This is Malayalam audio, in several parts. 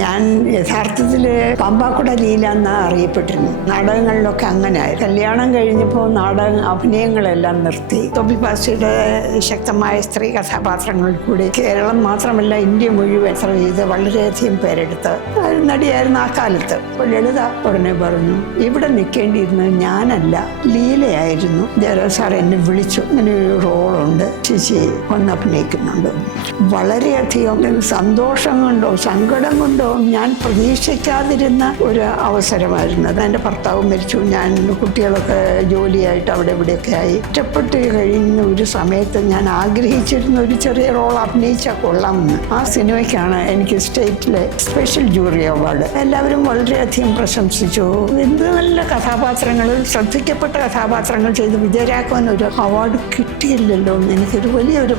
ഞാൻ യഥാർത്ഥത്തിൽ പമ്പാക്കുട ലീല എന്നാണ് അറിയപ്പെട്ടിരുന്നു. നാടകങ്ങളിലൊക്കെ അങ്ങനെയായി. കല്യാണം കഴിഞ്ഞപ്പോൾ അഭിനയങ്ങളെല്ലാം നിർത്തി. തൊപ്പി പാസിയുടെ ശക്തമായ സ്ത്രീ കഥാപാത്രങ്ങളിൽ കൂടി കേരളം മാത്രമല്ല ഇന്ത്യ മുഴുവൻ ചെയ്ത് വളരെയധികം പേരെടുത്ത് നടിയായിരുന്നു ആ കാലത്ത്. അപ്പോൾ ലളിത ഉടനെ പറഞ്ഞു, ഇവിടെ നിൽക്കേണ്ടിയിരുന്നത് ഞാനല്ല, ലീലയായിരുന്നു. ജയരാജ് സാർ എന്നെ വിളിച്ചു, ഇങ്ങനെ ഒരു റോളുണ്ട്, ചേച്ചി വന്ന് അഭിനയിക്കുന്നുണ്ട്. വളരെയധികം സന്തോഷം കൊണ്ടോ സങ്കടം കൊണ്ടോ ഞാൻ പ്രതീക്ഷിക്കാതിരുന്ന ഒരു അവസരമായിരുന്നു. അത് എൻ്റെ ഭർത്താവ് മരിച്ചു, ഞാൻ കുട്ടികളൊക്കെ ജോലിയായിട്ട് അവിടെ ഇവിടെയൊക്കെ ആയി ഒറ്റപ്പെട്ട് കഴിയുന്ന ഒരു സമയത്ത് ഞാൻ ആഗ്രഹിച്ചിരുന്ന ഒരു ചെറിയ റോൾ അഭിനയിച്ചാൽ കൊള്ളാമെന്ന്. ആ സിനിമയ്ക്കാണ് എനിക്ക് സ്റ്റേറ്റിലെ സ്പെഷ്യൽ ജൂറി അവാർഡ്. എല്ലാവരും വളരെയധികം പ്രശംസിച്ചു. എന്ത് നല്ല കഥാപാത്രങ്ങൾ, ശ്രദ്ധിക്കപ്പെട്ട കഥാപാത്രങ്ങൾ ചെയ്ത് വിജയരാഘവൻ ഒരു അവാർഡ് കിട്ടിയില്ലല്ലോ എന്ന് എനിക്കൊരു വലിയൊരു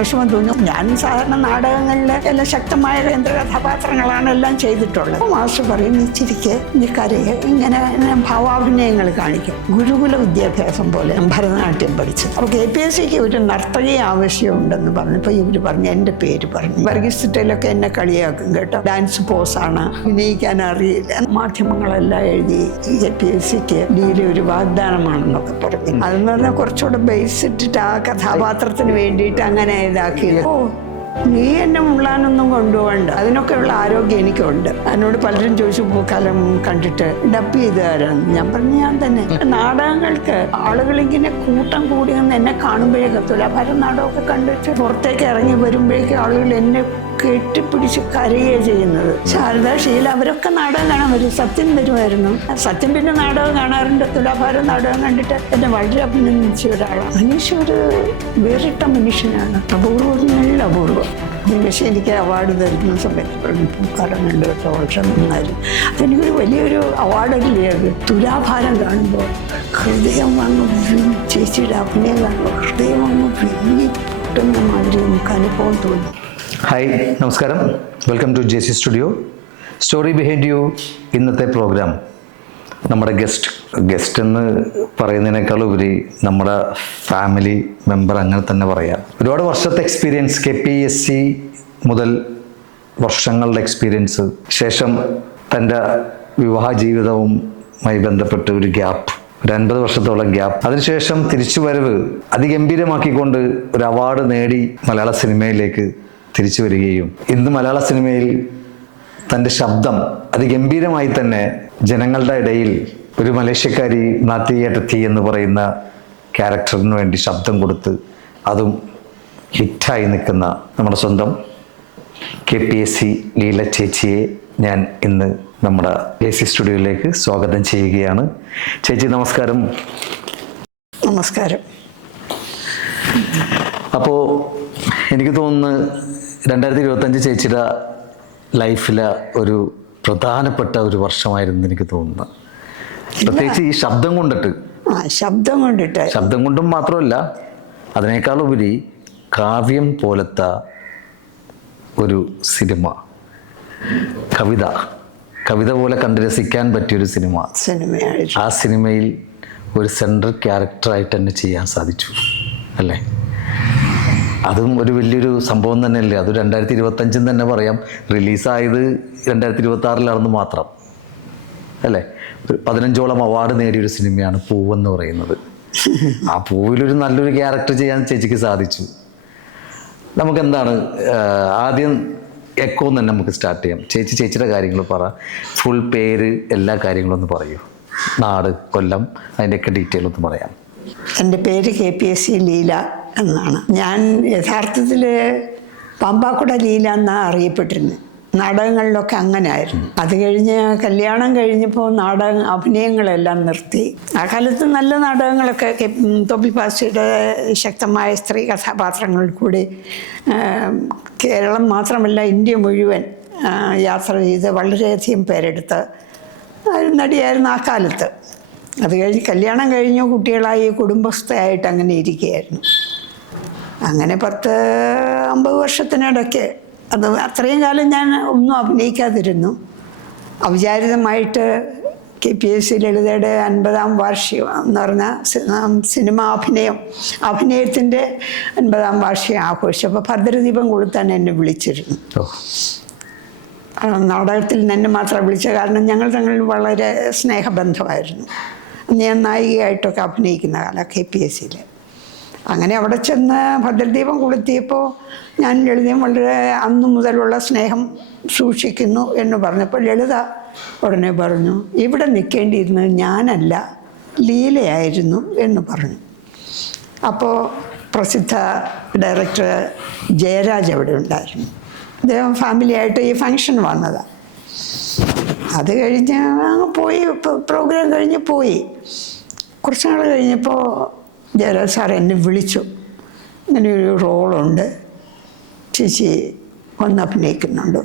വിഷമം തോന്നി. ഞാൻ സാധാരണ നാടകങ്ങളിൽ എല്ലാം ശക്തമായ കേന്ദ്ര കഥാപാത്രങ്ങളാണ് എല്ലാം ചെയ്തിട്ടുള്ളത്. മാസ്റ്റർ പറയും, നീ ചിരിക്ക്, നീ കരയെ, ഇങ്ങനെ ഭാവാഭിനയങ്ങൾ കാണിക്കും. ഗുരുകുല വിദ്യാഭ്യാസം പോലെ ഭരതനാട്യം പഠിച്ചു. അപ്പോൾ KPSCക്ക് ഒരു നർത്തകി ആവശ്യമുണ്ടെന്ന് പറഞ്ഞപ്പോൾ ഇവർ പറഞ്ഞു, എൻ്റെ പേര് പറഞ്ഞു. വർഗീസിറ്റയിലൊക്കെ എന്നെ കളിയാക്കും കേട്ടോ, ഡാൻസ് പോസാണ്, അഭിനയിക്കാൻ അറിയില്ല. മാധ്യമങ്ങളെല്ലാം എഴുതി KPSCക്ക് ലീല ഒരു വാഗ്ദാനമാണെന്നൊക്കെ പറഞ്ഞു. അതെന്ന് പറഞ്ഞാൽ കുറച്ചുകൂടെ ബേസ് ഇട്ടിട്ട് ആ കഥാപാത്രത്തിന് വേണ്ടിയിട്ട് അങ്ങനെ ഇതാക്കിയത്. നീ എന്നെ മുള്ളാനൊന്നും കൊണ്ടുപോകണ്ട, അതിനൊക്കെയുള്ള ആരോഗ്യം എനിക്കുണ്ട്. എന്നോട് പലരും ചോദിച്ചു, കാലം കണ്ടിട്ട് ഡബ് ചെയ്ത് തരാന്ന്. ഞാൻ പറഞ്ഞു, ഞാൻ തന്നെ. നാടകങ്ങൾക്ക് ആളുകളിങ്ങനെ കൂട്ടം കൂടിയെന്ന് എന്നെ കാണുമ്പോഴേക്കും തുലാഭാരം നാടകമൊക്കെ കണ്ടിട്ട് പുറത്തേക്ക് ഇറങ്ങി വരുമ്പോഴേക്കും ആളുകൾ എന്നെ കെട്ടിപ്പിടിച്ച് കരയുക ചെയ്യുന്നത്. ശാരദ, ഷീല അവരൊക്കെ നാടകം കാണാൻ വരും. സത്യൻ വരുമായിരുന്നു. സത്യൻ പിന്നെ നാടകം കാണാറുണ്ട്. തുലാഭാരം നാടകം കണ്ടിട്ട് എന്നെ വളരെ അഭിനന്ദിച്ച ഒരാളാണ്. മനുഷ്യ ഒരു വേറിട്ട മനുഷ്യനാണ്. അപൂർവങ്ങളിൽ അപൂർവം. പക്ഷേ എനിക്ക് അവാർഡ് തരുന്ന സമയത്ത് പൂക്കാലം കണ്ട് കേട്ടോ, വർഷം നിന്നാലും അതെനിക്കൊരു വലിയൊരു അവാർഡല്ലേ അത്. തുലാഭാരം കാണുമ്പോൾ ഹൃദയം വന്ന് ചേച്ചിയുടെ അഭിനയം കാണുമ്പോൾ ഹൃദയം വന്ന് വീങ്ങി പൊട്ടുന്ന മാതിരി നമുക്ക് അനുഭവം തോന്നി. ഹായ്, നമസ്കാരം. Welcome to JC studio. Story behind you. ഇന്നത്തെ പ്രോഗ്രാം നമ്മുടെ ഗസ്റ്റ് എന്ന് പറയുന്നതിനേക്കാൾ ഉപരി നമ്മുടെ ഫാമിലി മെമ്പർ, അങ്ങനെ തന്നെ പറയാം. ഒരുപാട് വർഷത്തെ എക്സ്പീരിയൻസ്, KPSC മുതൽ വർഷങ്ങളുടെ എക്സ്പീരിയൻസ്, ശേഷം തൻ്റെ വിവാഹ ജീവിതവുമായി ബന്ധപ്പെട്ട് ഒരു ഗ്യാപ്പ്, ഒരു 50 വർഷത്തോളം ഗ്യാപ്പ്, അതിനുശേഷം തിരിച്ചുവരവ് അതിഗംഭീരമാക്കിക്കൊണ്ട് ഒരു അവാർഡ് നേടി മലയാള സിനിമയിലേക്ക് തിരിച്ചു വരികയും ഇന്ന് മലയാള സിനിമയിൽ തൻ്റെ ശബ്ദം അതിഗംഭീരമായി തന്നെ ജനങ്ങളുടെ ഇടയിൽ ഒരു മലേഷ്യക്കാരി നാത്തിയേട്ടത്തി എന്ന് പറയുന്ന ക്യാരക്ടറിന് വേണ്ടി ശബ്ദം കൊടുത്ത് അതും ഹിറ്റായി നിൽക്കുന്ന നമ്മുടെ സ്വന്തം KPSC ലീല ചേച്ചിയെ ഞാൻ ഇന്ന് നമ്മുടെ JC സ്റ്റുഡിയോയിലേക്ക് സ്വാഗതം ചെയ്യുകയാണ്. ചേച്ചി നമസ്കാരം. നമസ്കാരം. അപ്പോൾ എനിക്ക് തോന്നുന്നു 2025 ചേച്ചിയുടെ ലൈഫിലെ ഒരു പ്രധാനപ്പെട്ട ഒരു വർഷമായിരുന്നു എനിക്ക് തോന്നുന്നു. പ്രത്യേകിച്ച് ഈ ശബ്ദം കൊണ്ടിട്ട്. ശബ്ദം കൊണ്ടും മാത്രമല്ല, അതിനേക്കാളുപരി കാവ്യം പോലത്തെ ഒരു സിനിമ, കവിത പോലെ കണ്ട് രസിക്കാൻ പറ്റിയൊരു സിനിമയാണ്. ആ സിനിമയിൽ ഒരു സെൻട്രൽ ക്യാരക്ടറായിട്ട് തന്നെ ചെയ്യാൻ സാധിച്ചു അല്ലേ? അതും ഒരു വലിയൊരു സംഭവം തന്നെയല്ലേ? അത് 2025 തന്നെ പറയാം. റിലീസായത് 2026 മാത്രം അല്ലേ? 15ഓളം അവാർഡ് നേടിയൊരു സിനിമയാണ് പൂവെന്ന് പറയുന്നത്. ആ പൂവിലൊരു നല്ലൊരു ക്യാരക്ടർ ചെയ്യാൻ ചേച്ചിക്ക് സാധിച്ചു. നമുക്കെന്താണ് ആദ്യം എക്കോ തന്നെ നമുക്ക് സ്റ്റാർട്ട് ചെയ്യാം. ചേച്ചിയുടെ കാര്യങ്ങൾ പറ, ഫുൾ പേര്, എല്ലാ കാര്യങ്ങളും ഒന്ന് പറയൂ. നാട്, കൊല്ലം, അതിൻ്റെയൊക്കെ ഡീറ്റെയിൽ ഒന്ന് പറയാം. എൻ്റെ പേര് KPSC ലീല എന്നാണ്. ഞാൻ യഥാർത്ഥത്തിൽ പമ്പാക്കുട ലീല എന്നാണ് അറിയപ്പെട്ടിരുന്നത്. നാടകങ്ങളിലൊക്കെ അങ്ങനെയായിരുന്നു. അത് കഴിഞ്ഞ് കല്യാണം കഴിഞ്ഞപ്പോൾ അഭിനയങ്ങളെല്ലാം നിർത്തി. ആ കാലത്ത് നല്ല നാടകങ്ങളൊക്കെ തൊപ്പി പാസിയുടെ ശക്തമായ സ്ത്രീ കഥാപാത്രങ്ങളിൽ കൂടി കേരളം മാത്രമല്ല ഇന്ത്യ മുഴുവൻ യാത്ര ചെയ്ത് വളരെയധികം പേരെടുത്ത് നടിയായിരുന്നു ആ കാലത്ത്. അത് കഴിഞ്ഞ് കല്യാണം കഴിഞ്ഞു, കുട്ടികളായി, കുടുംബസ്ഥയായിട്ട് അങ്ങനെ ഇരിക്കുകയായിരുന്നു. അങ്ങനെ 10-50 വർഷത്തിനിടയ്ക്ക് അത് അത്രയും കാലം ഞാൻ ഒന്നും അഭിനയിക്കാതിരുന്നു. അവിചാരിതമായിട്ട് KPSC ലളിതയുടെ 50ാം വാർഷികം എന്ന് പറഞ്ഞാൽ സിനിമ അഭിനയത്തിൻ്റെ 50ാം വാർഷികം ആഘോഷിച്ചപ്പോൾ ഭദ്രദീപം കൊളുത്താൻ എന്നെ വിളിച്ചിരുന്നു. നാടകത്തിൽ തന്നെ മാത്രം വിളിച്ചത്. കാരണം ഞങ്ങൾ തങ്ങളിൽ വളരെ സ്നേഹബന്ധമായിരുന്നു. ഞാൻ നായികയായിട്ടൊക്കെ അഭിനയിക്കുന്ന കാലം KPSCയിൽ. അങ്ങനെ അവിടെ ചെന്ന് ഭദ്രദീപം കൊളുത്തിയപ്പോൾ ഞാൻ ലളിതയും വളരെ അന്നു മുതലുള്ള സ്നേഹം സൂക്ഷിക്കുന്നു എന്ന് പറഞ്ഞപ്പോൾ ലളിത ഉടനെ പറഞ്ഞു, ഇവിടെ നിൽക്കേണ്ടിയിരുന്നത് ഞാനല്ല ലീലയായിരുന്നു എന്ന് പറഞ്ഞു. അപ്പോൾ പ്രസിദ്ധ ഡയറക്ടർ ജയരാജ് അവിടെ ഉണ്ടായിരുന്നു. അദ്ദേഹം ഫാമിലിയായിട്ട് ഈ ഫങ്ഷൻ വന്നതാണ്. അത് കഴിഞ്ഞ് അങ്ങ് പോയി, പ്രോഗ്രാം കഴിഞ്ഞ് പോയി. കുറച്ച് നാൾ കഴിഞ്ഞപ്പോൾ ജയരാജ് സാർ എന്നെ വിളിച്ചു, ഇങ്ങനെയൊരു റോളുണ്ട്, ചേച്ചി ഒന്ന് അഭിനയിക്കുന്നുണ്ടോ?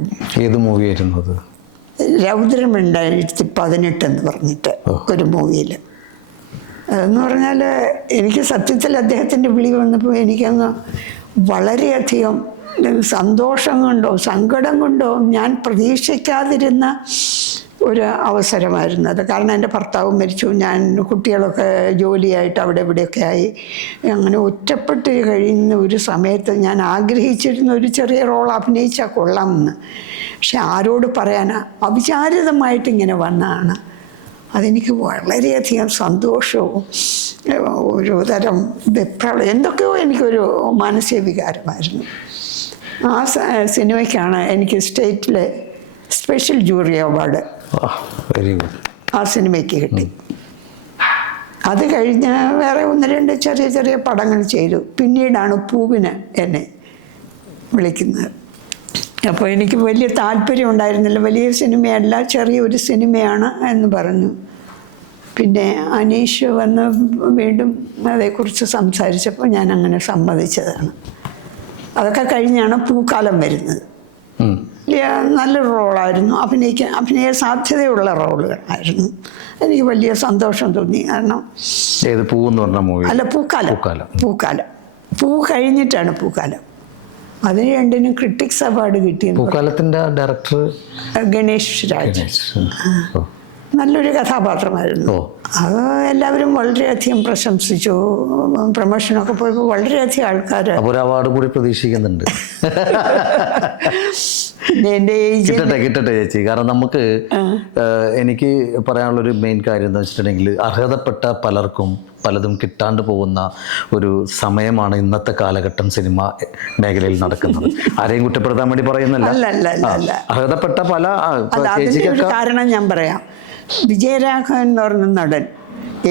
ഏത് മൂവിയായിരുന്നു അത്? രൗദ്രം 2018 എന്ന് പറഞ്ഞിട്ട് ഒരു മൂവിയിൽ. അതെന്ന് പറഞ്ഞാൽ എനിക്ക് സത്യത്തിൽ അദ്ദേഹത്തിൻ്റെ വിളി വന്നപ്പോൾ എനിക്കങ്ങ് വളരെയധികം സന്തോഷം കൊണ്ടോ സങ്കടം കൊണ്ടോ ഞാൻ പ്രതീക്ഷിക്കാതിരുന്ന ഒരു അവസരമായിരുന്നു അത്. കാരണം എൻ്റെ ഭർത്താവ് മരിച്ചു, ഞാൻ കുട്ടികളൊക്കെ ജോലിയായിട്ട് അവിടെ ഇവിടെയൊക്കെ ആയി, അങ്ങനെ ഒറ്റപ്പെട്ട് കഴിയുന്ന ഒരു സമയത്ത് ഞാൻ ആഗ്രഹിച്ചിരുന്ന ഒരു ചെറിയ റോൾ അഭിനയിച്ചാൽ കൊള്ളാമെന്ന്. പക്ഷെ ആരോട് പറയാനാ, അവിചാരിതമായിട്ട് ഇങ്ങനെ വന്നതാണ്. അതെനിക്ക് വളരെയധികം സന്തോഷവും ഒരു തരം വെപ്രാളം എന്തൊക്കെയോ എനിക്കൊരു മാനസിക വികാരമായിരുന്നു. ആ സിനിമയ്ക്കാണ് എനിക്ക് സ്റ്റേറ്റിലെ special jury award very good ആ സിനിമയ്ക്ക് കിട്ടി. അത് കഴിഞ്ഞ് വേറെ 1-2 ചെറിയ ചെറിയ പടങ്ങൾ ചെയ്തു. പിന്നീടാണ് പൂവിന് എന്നെ വിളിക്കുന്നത്. അപ്പോൾ എനിക്ക് വലിയ താല്പര്യം ഉണ്ടായിരുന്നില്ല. വലിയ സിനിമയല്ല, ചെറിയൊരു സിനിമയാണ് എന്ന് പറഞ്ഞു. പിന്നെ അനീഷ് വന്ന് വീണ്ടും അതേക്കുറിച്ച് സംസാരിച്ചപ്പോൾ ഞാൻ അങ്ങനെ സമ്മതിച്ചതാണ്. അതൊക്കെ കഴിഞ്ഞാണ് പൂക്കാലം വരുന്നത്. നല്ലൊരു റോളായിരുന്നു, അഭിനയ സാധ്യതയുള്ള റോളുകളായിരുന്നു. എനിക്ക് വലിയ സന്തോഷം തോന്നി. കാരണം പൂവെന്ന് പറഞ്ഞ മൂവി അല്ല, പൂക്കാലം പൂ കഴിഞ്ഞിട്ടാണ് പൂക്കാലം. അതിന് രണ്ടിനും ക്രിട്ടിക്സ് അവാർഡ് കിട്ടി. പൂക്കാലത്തിൻ്റെ ഡയറക്ടർ ഗണേഷ് രാജ്. നല്ലൊരു കഥാപാത്രമായിരുന്നു. അത് എല്ലാവരും വളരെയധികം പ്രശംസിച്ചു. പ്രമോഷനൊക്കെ പോയപ്പോൾ വളരെയധികം ആൾക്കാർ ഒരു അവാർഡ് കൂടി പ്രതീക്ഷിക്കുന്നുണ്ട്. കിട്ടട്ടെ ചേച്ചി. കാരണം നമുക്ക് എനിക്ക് പറയാനുള്ളൊരു മെയിൻ കാര്യം എന്താ വെച്ചിട്ടുണ്ടെങ്കിൽ, അർഹതപ്പെട്ട പലർക്കും പലതും കിട്ടാണ്ട് പോകുന്ന ഒരു സമയമാണ് ഇന്നത്തെ കാലഘട്ടം സിനിമ മേഖലയിൽ നടക്കുന്നത്. ആരെയും കുറ്റപ്പെടുത്താൻ വേണ്ടി പറയുന്നില്ല. അർഹതപ്പെട്ട പല കാരണം ഞാൻ പറയാം. വിജയരാഘവൻ എന്ന് പറഞ്ഞ നടൻ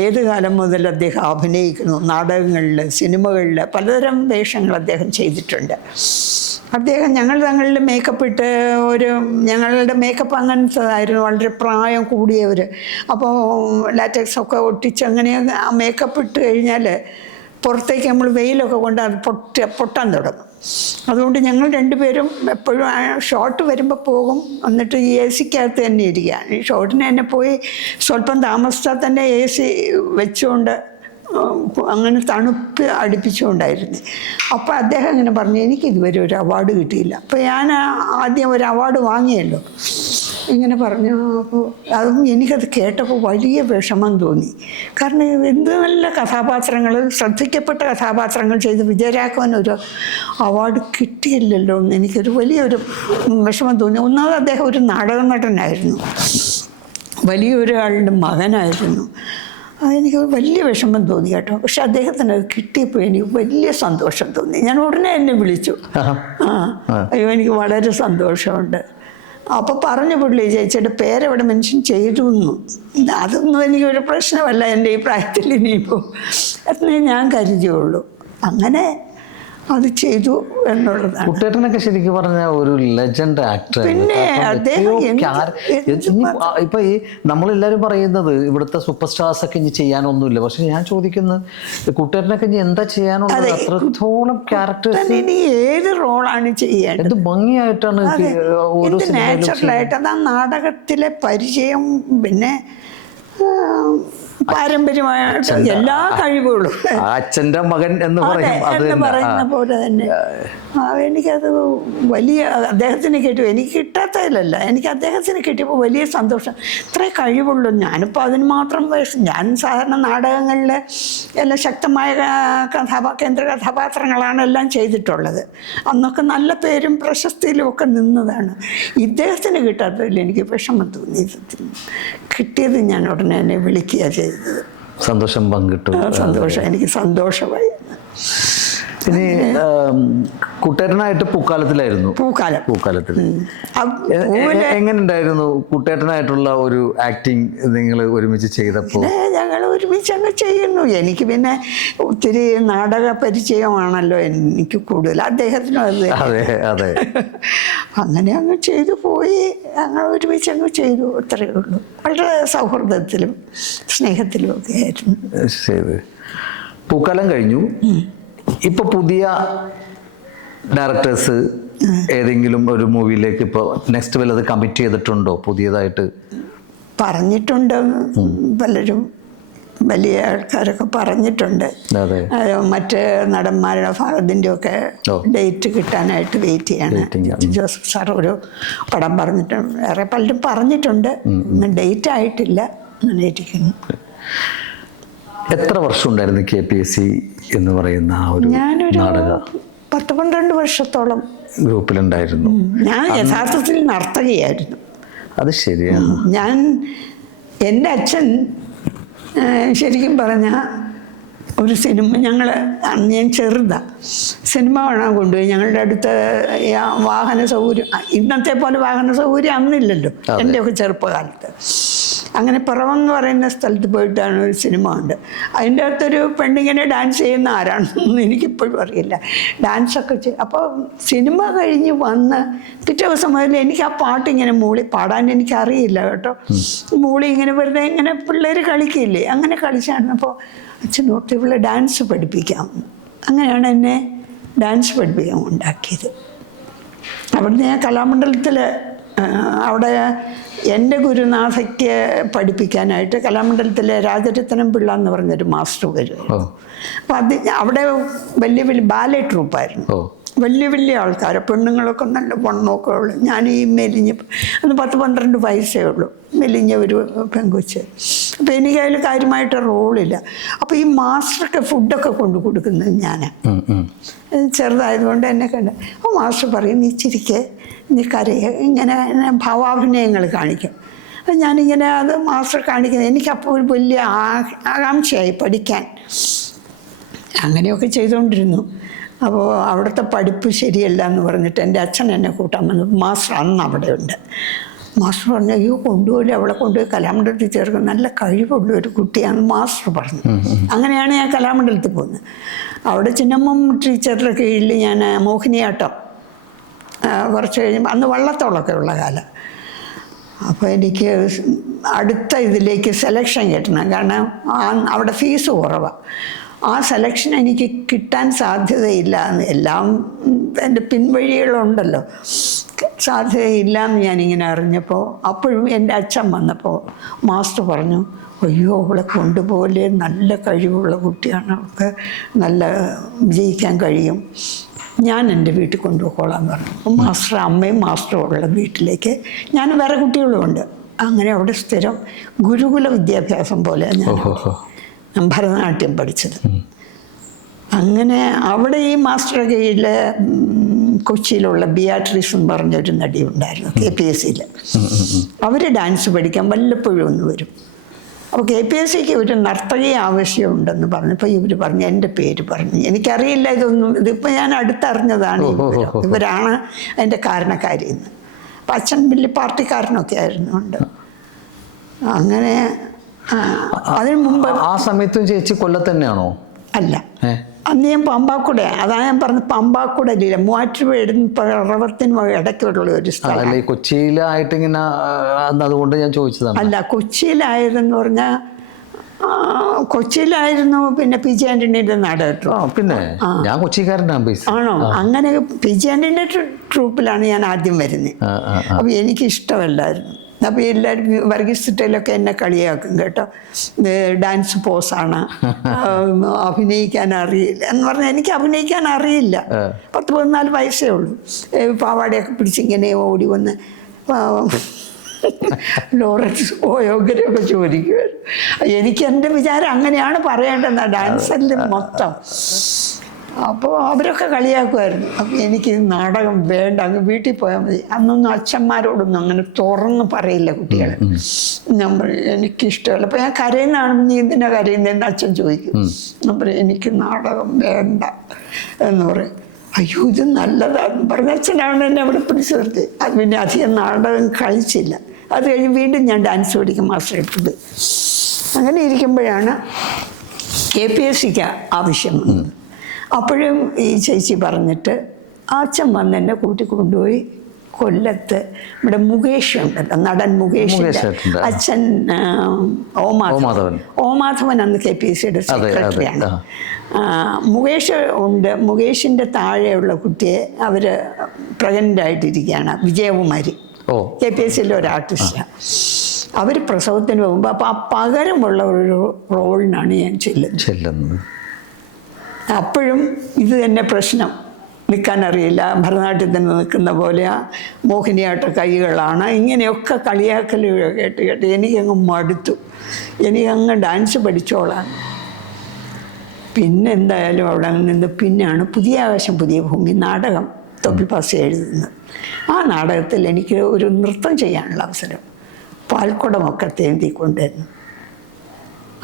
ഏത് കാലം മുതൽ അദ്ദേഹം അഭിനയിക്കുന്നു. നാടകങ്ങളിൽ, സിനിമകളിൽ പലതരം വേഷങ്ങൾ അദ്ദേഹം ചെയ്തിട്ടുണ്ട്. അദ്ദേഹം ഞങ്ങൾ തങ്ങളുടെ മേക്കപ്പ് ഇട്ട് ഞങ്ങളുടെ മേക്കപ്പ് അങ്ങനത്തതായിരുന്നു, വളരെ പ്രായം കൂടിയവർ. അപ്പോൾ ലാറ്റക്സൊക്കെ ഒട്ടിച്ച് അങ്ങനെ ആ മേക്കപ്പ് ഇട്ട് കഴിഞ്ഞാൽ പുറത്തേക്ക് നമ്മൾ വെയിലൊക്കെ കൊണ്ട് അത് പൊട്ടാൻ തുടങ്ങും. അതുകൊണ്ട് ഞങ്ങൾ രണ്ടുപേരും എപ്പോഴും ഷോട്ട് വരുമ്പോൾ പോകും, എന്നിട്ട് ഈ AC ക്കകത്ത് തന്നെ ഇരിക്കുക. ഈ ഷോട്ടിന് തന്നെ പോയി സ്വല്പം താമസിച്ചാൽ തന്നെ AC വെച്ചുകൊണ്ട് അങ്ങനെ തണുപ്പ് അടുപ്പിച്ചുകൊണ്ടായിരുന്നു. അപ്പോൾ അദ്ദേഹം ഇങ്ങനെ പറഞ്ഞു, എനിക്കിതുവരെ ഒരു അവാർഡ് കിട്ടിയില്ല. അപ്പോൾ ഞാൻ ആദ്യം ഒരു അവാർഡ് വാങ്ങിയല്ലോ ഇങ്ങനെ പറഞ്ഞു. അപ്പോൾ അതും എനിക്കത് കേട്ടപ്പോൾ വലിയ വിഷമം തോന്നി. കാരണം എന്ത് നല്ല കഥാപാത്രങ്ങൾ, ശ്രദ്ധിക്കപ്പെട്ട കഥാപാത്രങ്ങൾ ചെയ്ത് വിജയരാഘവൻ ഒരു അവാർഡ് കിട്ടിയില്ലല്ലോ എന്ന് എനിക്കൊരു വലിയൊരു വിഷമം തോന്നി. ഒന്നാമത് അദ്ദേഹം ഒരു നാടക നടനായിരുന്നു, വലിയൊരാളുടെ മകനായിരുന്നു. അതെനിക്ക് വലിയ വിഷമം തോന്നി കേട്ടോ. പക്ഷെ അദ്ദേഹത്തിന് അത് കിട്ടിയപ്പോൾ എനിക്ക് വലിയ സന്തോഷം തോന്നി. ഞാൻ ഉടനെ എന്നെ വിളിച്ചു. അയ്യോ എനിക്ക് വളരെ സന്തോഷമുണ്ട്. അപ്പോൾ പറഞ്ഞു പുള്ളി, ചേച്ചിയുടെ പേരെവിടെ മെൻഷൻ ചെയ്തു എന്നു. അതൊന്നും എനിക്കൊരു പ്രശ്നമല്ല എൻ്റെ ഈ പ്രായത്തിൽ ഇനിയിപ്പോൾ എന്നേ ഞാൻ കരുതിയുള്ളൂ. അങ്ങനെ അത് ചെയ്തു എന്നുള്ളതാണ്. കുട്ടേട്ടനൊക്കെ ശരിക്കും പറഞ്ഞ ഒരു ലെജൻഡ് ആക്ടർ. പിന്നെ ഇപ്പൊ ഈ നമ്മളെല്ലാരും പറയുന്നത് ഇവിടുത്തെ സൂപ്പർ സ്റ്റാർസ് ഒക്കെ ഇനി ചെയ്യാനൊന്നുമില്ല. പക്ഷെ ഞാൻ ചോദിക്കുന്നത് കുട്ടേട്ടനൊക്കെ ഇനി എന്താ ചെയ്യാനുള്ളത്? അത്രത്തോളം ക്യാരക്ടേഴ്സ് ഇനി ഏത് റോളാണ് ചെയ്യേണ്ടത്? എന്ത് ഭംഗിയായിട്ടാണ് നാച്ചുറലായിട്ട്. അത് ആ നാടകത്തിലെ പരിചയം, പിന്നെ പാരമ്പര്യമായിട്ട് എല്ലാ കഴിവുകളും അച്ഛന്റെ മകൻ എന്ന് പറയും അത് എന്ന് പറയുന്ന പോലെ തന്നെ എനിക്കത് വലിയ അദ്ദേഹത്തിന് കിട്ടും. എനിക്ക് കിട്ടാത്തതിലല്ല, എനിക്ക് അദ്ദേഹത്തിന് കിട്ടിയപ്പോൾ വലിയ സന്തോഷം. ഇത്രേ കഴിവുള്ളൂ. ഞാനിപ്പോൾ അതിന് മാത്രം ഞാൻ സാധാരണ നാടകങ്ങളിൽ എല്ലാം ശക്തമായ കേന്ദ്ര കഥാപാത്രങ്ങളാണ് എല്ലാം ചെയ്തിട്ടുള്ളത്. അന്നൊക്കെ നല്ല പേരും പ്രശസ്തിയിലും ഒക്കെ നിന്നതാണ്. ഇദ്ദേഹത്തിന് കിട്ടാത്തതിൽ എനിക്ക് വിഷമം തോന്നി. കിട്ടിയത് ഞാൻ ഉടനെ എന്നെ വിളിക്കുക ചെയ്തത്. സന്തോഷം പങ്കിട്ടു. സന്തോഷം, എനിക്ക് സന്തോഷമായി. ഇനി കുട്ടേട്ടനായിട്ട് പൂക്കാലത്തിലായിരുന്നു. പൂക്കാലത്തിൽ എങ്ങനെ ഉണ്ടായിരുന്നു കുട്ടേട്ടനായിട്ടുള്ള ഒരു ആക്ടിങ് നിങ്ങൾ ഒരുമിച്ച് ചെയ്തപ്പോൾ? ഞങ്ങൾ ഒരുമിച്ച് അങ്ങ് ചെയ്യുന്നു. എനിക്ക് പിന്നെ ഒത്തിരി നാടക പരിചയമാണല്ലോ എനിക്ക് കൂടുതൽ, അദ്ദേഹത്തിനും അതെ അതെ. അങ്ങനെ അങ്ങ് ചെയ്തു പോയി. ഞങ്ങൾ ഒരുമിച്ച് അങ്ങ് ചെയ്തു, അത്രയേ ഉള്ളൂ. വളരെ സൗഹൃദത്തിലും സ്നേഹത്തിലും ഒക്കെ ആയിരുന്നു. ശരി. പൂക്കാലം കഴിഞ്ഞു. ഇപ്പൊ പുതിയ ഡയറക്ടേഴ്സ് ഏതെങ്കിലും ഒരു മൂവിയിലേക്ക് ഇപ്പോൾ നെക്സ്റ്റ് വല്ലത് കമ്മിറ്റ് ചെയ്തിട്ടുണ്ടോ പുതിയതായിട്ട്? പറഞ്ഞിട്ടുണ്ട് പലരും, വലിയ ആൾക്കാരൊക്കെ പറഞ്ഞിട്ടുണ്ട്. മറ്റ് നടന്മാരുടെ ഭാഗത്തിൻ്റെ ഒക്കെ ഡേറ്റ് കിട്ടാനായിട്ട് വെയിറ്റ് ചെയ്യാണ്. ജോസഫ് സാർ ഒരു പടം പറഞ്ഞിട്ടുണ്ട്, വേറെ പലരും പറഞ്ഞിട്ടുണ്ട്. ഡേറ്റ് ആയിട്ടില്ല, അങ്ങനെ ഇരിക്കുന്നു. എത്ര വർഷം ഉണ്ടായിരുന്നു KPSC എന്ന് പറയുന്ന ആ ഒരു നാടക? 10-12 വർഷത്തോളം ഗ്രൂപ്പിലുണ്ടായിരുന്നു. ഞാൻ യഥാർത്ഥത്തിൽ നർത്തകിയായിരുന്നു. അത് ശരിയാണ്. എൻ്റെ അച്ഛൻ ശരിക്കും പറഞ്ഞാൽ ഒരു സിനിമ, അന്ന് ഞാൻ ചെറുതാണ്, സിനിമ കാണാൻ കൊണ്ടുപോയി. ഞങ്ങളുടെ അടുത്ത് വാഹന സൗകര്യം, ഇന്നത്തെ പോലെ വാഹന സൗകര്യം അന്നില്ലല്ലോ എൻ്റെയൊക്കെ ചെറുപ്പകാലത്ത്. അങ്ങനെ പിറവെന്ന് പറയുന്ന സ്ഥലത്ത് പോയിട്ടാണ് ഒരു സിനിമ ഉണ്ട്. അതിൻ്റെ അകത്തൊരു പെണ്ണിങ്ങനെ ഡാൻസ് ചെയ്യുന്ന ആരാണെന്നൊന്നും എനിക്കിപ്പോഴും അറിയില്ല. ഡാൻസൊക്കെ അപ്പോൾ സിനിമ കഴിഞ്ഞ് വന്ന് പിറ്റേ ദിവസം മുതൽ എനിക്ക് ആ പാട്ടിങ്ങനെ മൂളി, പാടാൻ എനിക്കറിയില്ല കേട്ടോ, മൂളി ഇങ്ങനെ വെറുതെ ഇങ്ങനെ പിള്ളേർ കളിക്കില്ലേ, അങ്ങനെ കളിച്ചായിരുന്നപ്പോൾ അച്ഛൻ ഓർത്ത് ഇവളെ ഡാൻസ് പഠിപ്പിക്കാം. അങ്ങനെയാണ് എന്നെ ഡാൻസ് പഠിപ്പിക്കാൻ ഉണ്ടാക്കിയത്. അവിടുന്ന് ഞാൻ കലാമണ്ഡലത്തിൽ അവിടെ എൻ്റെ ഗുരുനാഥയ്ക്ക് പഠിപ്പിക്കാനായിട്ട് കലാമണ്ഡലത്തിലെ രാജരത്നം പിള്ള എന്ന് പറഞ്ഞൊരു മാസ്റ്റർ വരും. അപ്പം അവിടെ വലിയ വലിയ ബാലെ ട്രൂപ്പായിരുന്നു. വലിയ വലിയ ആൾക്കാർ, പെണ്ണുങ്ങളൊക്കെ നല്ല വണ്ണമൊക്കെ ഉള്ളു. ഞാൻ ഈ മെലിഞ്ഞ, അന്ന് 10-12 വയസ്സേ ഉള്ളൂ, മെലിഞ്ഞ ഒരു പെങ്കൊച്ച്. അപ്പം എനിക്ക് അതിൽ കാര്യമായിട്ട് റോളില്ല. അപ്പോൾ ഈ മാസ്റ്റർക്ക് ഫുഡൊക്കെ കൊണ്ടു കൊടുക്കുന്നത് ഞാൻ, ചെറുതായതുകൊണ്ട് എന്നെ കണ്ട്. അപ്പോൾ മാസ്റ്റർ പറയും, നീ ചിരിക്കെ, നീ കരയെ, ഇങ്ങനെ ഭാവാഭിനയങ്ങൾ കാണിക്കും. അപ്പം ഞാനിങ്ങനെ അത് മാസ്റ്റർ കാണിക്കുന്നത്, എനിക്കപ്പോൾ ഒരു വലിയ ആകാംക്ഷയായി പഠിക്കാൻ. അങ്ങനെയൊക്കെ ചെയ്തുകൊണ്ടിരുന്നു. അപ്പോൾ അവിടുത്തെ പഠിപ്പ് ശരിയല്ല എന്ന് പറഞ്ഞിട്ട് എൻ്റെ അച്ഛൻ എന്നെ കൂട്ടാൻ വന്നു. മാസ്റ്റർ അന്ന് അവിടെ ഉണ്ട്. മാസ്റ്റർ പറഞ്ഞു, അയ്യോ കൊണ്ടുപോയില്ല, അവളെ കൊണ്ടുപോയി കലാമണ്ഡലത്തിൽ ചേർക്കും, നല്ല കഴിവുള്ള ഒരു കുട്ടിയാണ് മാസ്റ്റർ പറഞ്ഞു. അങ്ങനെയാണ് ഞാൻ കലാമണ്ഡലത്തിൽ പോകുന്നത്. അവിടെ ചിന്നമ്മ ടീച്ചറുടെ കീഴിൽ ഞാൻ മോഹിനിയാട്ടം കുറച്ച് കഴിയുമ്പോൾ, അന്ന് വള്ളത്തോളൊക്കെ ഉള്ള കാലം. അപ്പോൾ എനിക്ക് അടുത്ത ഇതിലേക്ക് സെലക്ഷൻ കിട്ടണം, കാരണം അവിടെ ഫീസ് കുറവാണ്. ആ സെലക്ഷൻ എനിക്ക് കിട്ടാൻ സാധ്യതയില്ല എന്ന്, എല്ലാം എൻ്റെ പിൻവഴികളുണ്ടല്ലോ, സാധ്യതയില്ല എന്ന് ഞാനിങ്ങനെ അറിഞ്ഞപ്പോൾ, അപ്പോഴും എൻ്റെ അച്ഛൻ വന്നപ്പോൾ മാസ്റ്റർ പറഞ്ഞു, അയ്യോ അവളെ കൊണ്ടുപോലെ, നല്ല കഴിവുള്ള കുട്ടിയാണ്, അവൾക്ക് നല്ല വിജയിക്കാൻ കഴിയും, ഞാൻ എൻ്റെ വീട്ടിൽ കൊണ്ടുപോയിക്കോളാം എന്ന് പറഞ്ഞു. അപ്പോൾ മാസ്റ്റർ, അമ്മയും മാസ്റ്ററും ഉള്ള വീട്ടിലേക്ക്, ഞാൻ വേറെ കുട്ടികളുമുണ്ട്. അങ്ങനെ അവിടെ സ്ഥിരം ഗുരുകുല വിദ്യാഭ്യാസം പോലെ ഞാൻ ഭരതനാട്യം പഠിച്ചത്. അങ്ങനെ അവിടെ ഈ മാസ്റ്ററുടെ കീഴിൽ കൊച്ചിയിലുള്ള ബിയാട്രീസ് എന്ന് പറഞ്ഞൊരു നടി ഉണ്ടായിരുന്നു KPSCയിൽ. അവർ ഡാൻസ് പഠിക്കാൻ വല്ലപ്പോഴും ഒന്ന് വരും. അപ്പോൾ KPSCക്ക് ഒരു നർത്തകി ആവശ്യമുണ്ടെന്ന് പറഞ്ഞപ്പോൾ ഇവർ പറഞ്ഞു, എൻ്റെ പേര് പറഞ്ഞു. എനിക്കറിയില്ല ഇതൊന്നും, ഇതിപ്പോൾ ഞാൻ അടുത്തറിഞ്ഞതാണ്. ഇവരാണ് അതിൻ്റെ കാരണക്കാരി എന്ന്. അപ്പം അച്ഛൻ വലിയ പാർട്ടിക്കാരനൊക്കെ ആയിരുന്നുണ്ട്. അങ്ങനെ അതിന് മുമ്പ്. ആ സമയത്തും ചേച്ചി കൊല്ലത്ത് തന്നെയാണോ? അല്ല, അന്ന് ഞാൻ പമ്പാക്കുട, അതാണ് ഞാൻ പറഞ്ഞത്, പമ്പാക്കുടയില്ല, മൂവാറ്റുപുഴയും പിറവത്തിനും ഇടയ്ക്കുള്ള ഒരു സ്ഥലം. കൊച്ചിയിലായിട്ട് ഇങ്ങനെ, അതുകൊണ്ട് ഞാൻ ചോദിച്ചതാണ്. അല്ല, കൊച്ചിയിലായതെന്ന് പറഞ്ഞാൽ കൊച്ചിയിലായിരുന്നു. പിന്നെ PG ആന്റണിയുടെ നാടകം. പിന്നെ ഞാൻ കൊച്ചിക്കാരനാണ്. ആണോ? അങ്ങനെ PG ആന്റണിയുടെ ട്രൂപ്പിലാണ് ഞാൻ ആദ്യം വരുന്നത്. അപ്പോൾ എനിക്കിഷ്ടമല്ലായിരുന്നു. അപ്പോൾ എല്ലാവരും വർഗീസ് സിറ്റയിലൊക്കെ എന്നെ കളിയാക്കും കേട്ടോ, ഡാൻസ് പോസാണ്, അഭിനയിക്കാൻ അറിയില്ല എന്ന് പറഞ്ഞാൽ എനിക്ക് അഭിനയിക്കാൻ അറിയില്ല. 14 വയസ്സേ ഉള്ളൂ. പാവാടയൊക്കെ പിടിച്ചിങ്ങനെ ഓടി വന്ന് ലോറൻസ് പോയോഗ്രയൊക്കെ ചോദിക്കുമായിരുന്നു. എനിക്ക് എൻ്റെ വിചാരം അങ്ങനെയാണ് പറയേണ്ടത് ഡാൻസെല്ലാം മൊത്തം. അപ്പോൾ അവരൊക്കെ കളിയാക്കുമായിരുന്നു. അപ്പം എനിക്ക് നാടകം വേണ്ട, അങ്ങ് വീട്ടിൽ പോയാൽ മതി. അന്നൊന്നും അച്ഛന്മാരോടൊന്നും അങ്ങനെ തുറന്ന് പറയില്ല കുട്ടികൾ. ഞാൻ പറയും എനിക്കിഷ്ടമല്ല. അപ്പോൾ ഞാൻ കരയുന്നതാണ്, നീ എന്തിനാ കരയുന്നതെന്ന് അച്ഛൻ ചോദിക്കും. ഞാൻ പറയും എനിക്ക് നാടകം വേണ്ട എന്ന് പറയും. അയ്യോ ഇത് നല്ലതാണെന്ന് പറഞ്ഞ അച്ഛനാണ് എന്നെ അവിടെ പിടിച്ചു നിർത്തി. അത് പിന്നെ അധികം നാടകം കളിച്ചില്ല. അത് കഴിഞ്ഞ് വീണ്ടും ഞാൻ ഡാൻസ് പഠിക്കും മാസ്റ്റർ ഇട്ടത്. അങ്ങനെ ഇരിക്കുമ്പോഴാണ് KPSCക്ക് ആവശ്യം വന്നത്. അപ്പോഴും ഈ ചേച്ചി പറഞ്ഞിട്ട് അച്ഛൻ വന്ന് എന്നെ കൂട്ടിക്കൊണ്ടുപോയി കൊല്ലത്ത് ഇവിടെ മുകേഷ് ഉണ്ടല്ലോ, നടൻ മുകേഷിൻ്റെ അച്ഛൻ ഓമാധവൻ അന്ന് KPSCയുടെ സെക്രട്ടറിയാണ്. മുകേഷ് ഉണ്ട്. മുകേഷിൻ്റെ താഴെയുള്ള കുട്ടിയെ അവർ പ്രഗ്നൻ്റ് ആയിട്ടിരിക്കുകയാണ്, വിജയകുമാരി, KPSCയിലെ ഒരു ആർട്ടിസ്റ്റാണ്. അവർ പ്രസവത്തിന് പോകുമ്പോൾ അപ്പോൾ ആ പകരമുള്ള ഒരു റോളിനാണ് ഞാൻ ചെല്ലുന്നത്. അപ്പോഴും ഇത് തന്നെ പ്രശ്നം, നിൽക്കാൻ അറിയില്ല, ഭരതനാട്യത്തിന് നിൽക്കുന്ന പോലെ മോഹിനിയാട്ട കൈകളാണ്, ഇങ്ങനെയൊക്കെ കളിയാക്കൽ കേട്ട് കേട്ട് എനിക്കങ്ങ് മടുത്തു. എനിക്കങ്ങ് ഡാൻസ് പഠിച്ചോളാം. പിന്നെ എന്തായാലും അവിടെ നിന്ന് പിന്നെയാണ് പുതിയ ആകാശം പുതിയ ഭൂമി നാടകം തൊപ്പിൽപാസി എഴുതുന്നത്. ആ നാടകത്തിൽ എനിക്ക് ഒരു നൃത്തം ചെയ്യാനുള്ള അവസരം, പാൽക്കുടമൊക്കെ തേന്തി കൊണ്ടുവരുന്നു.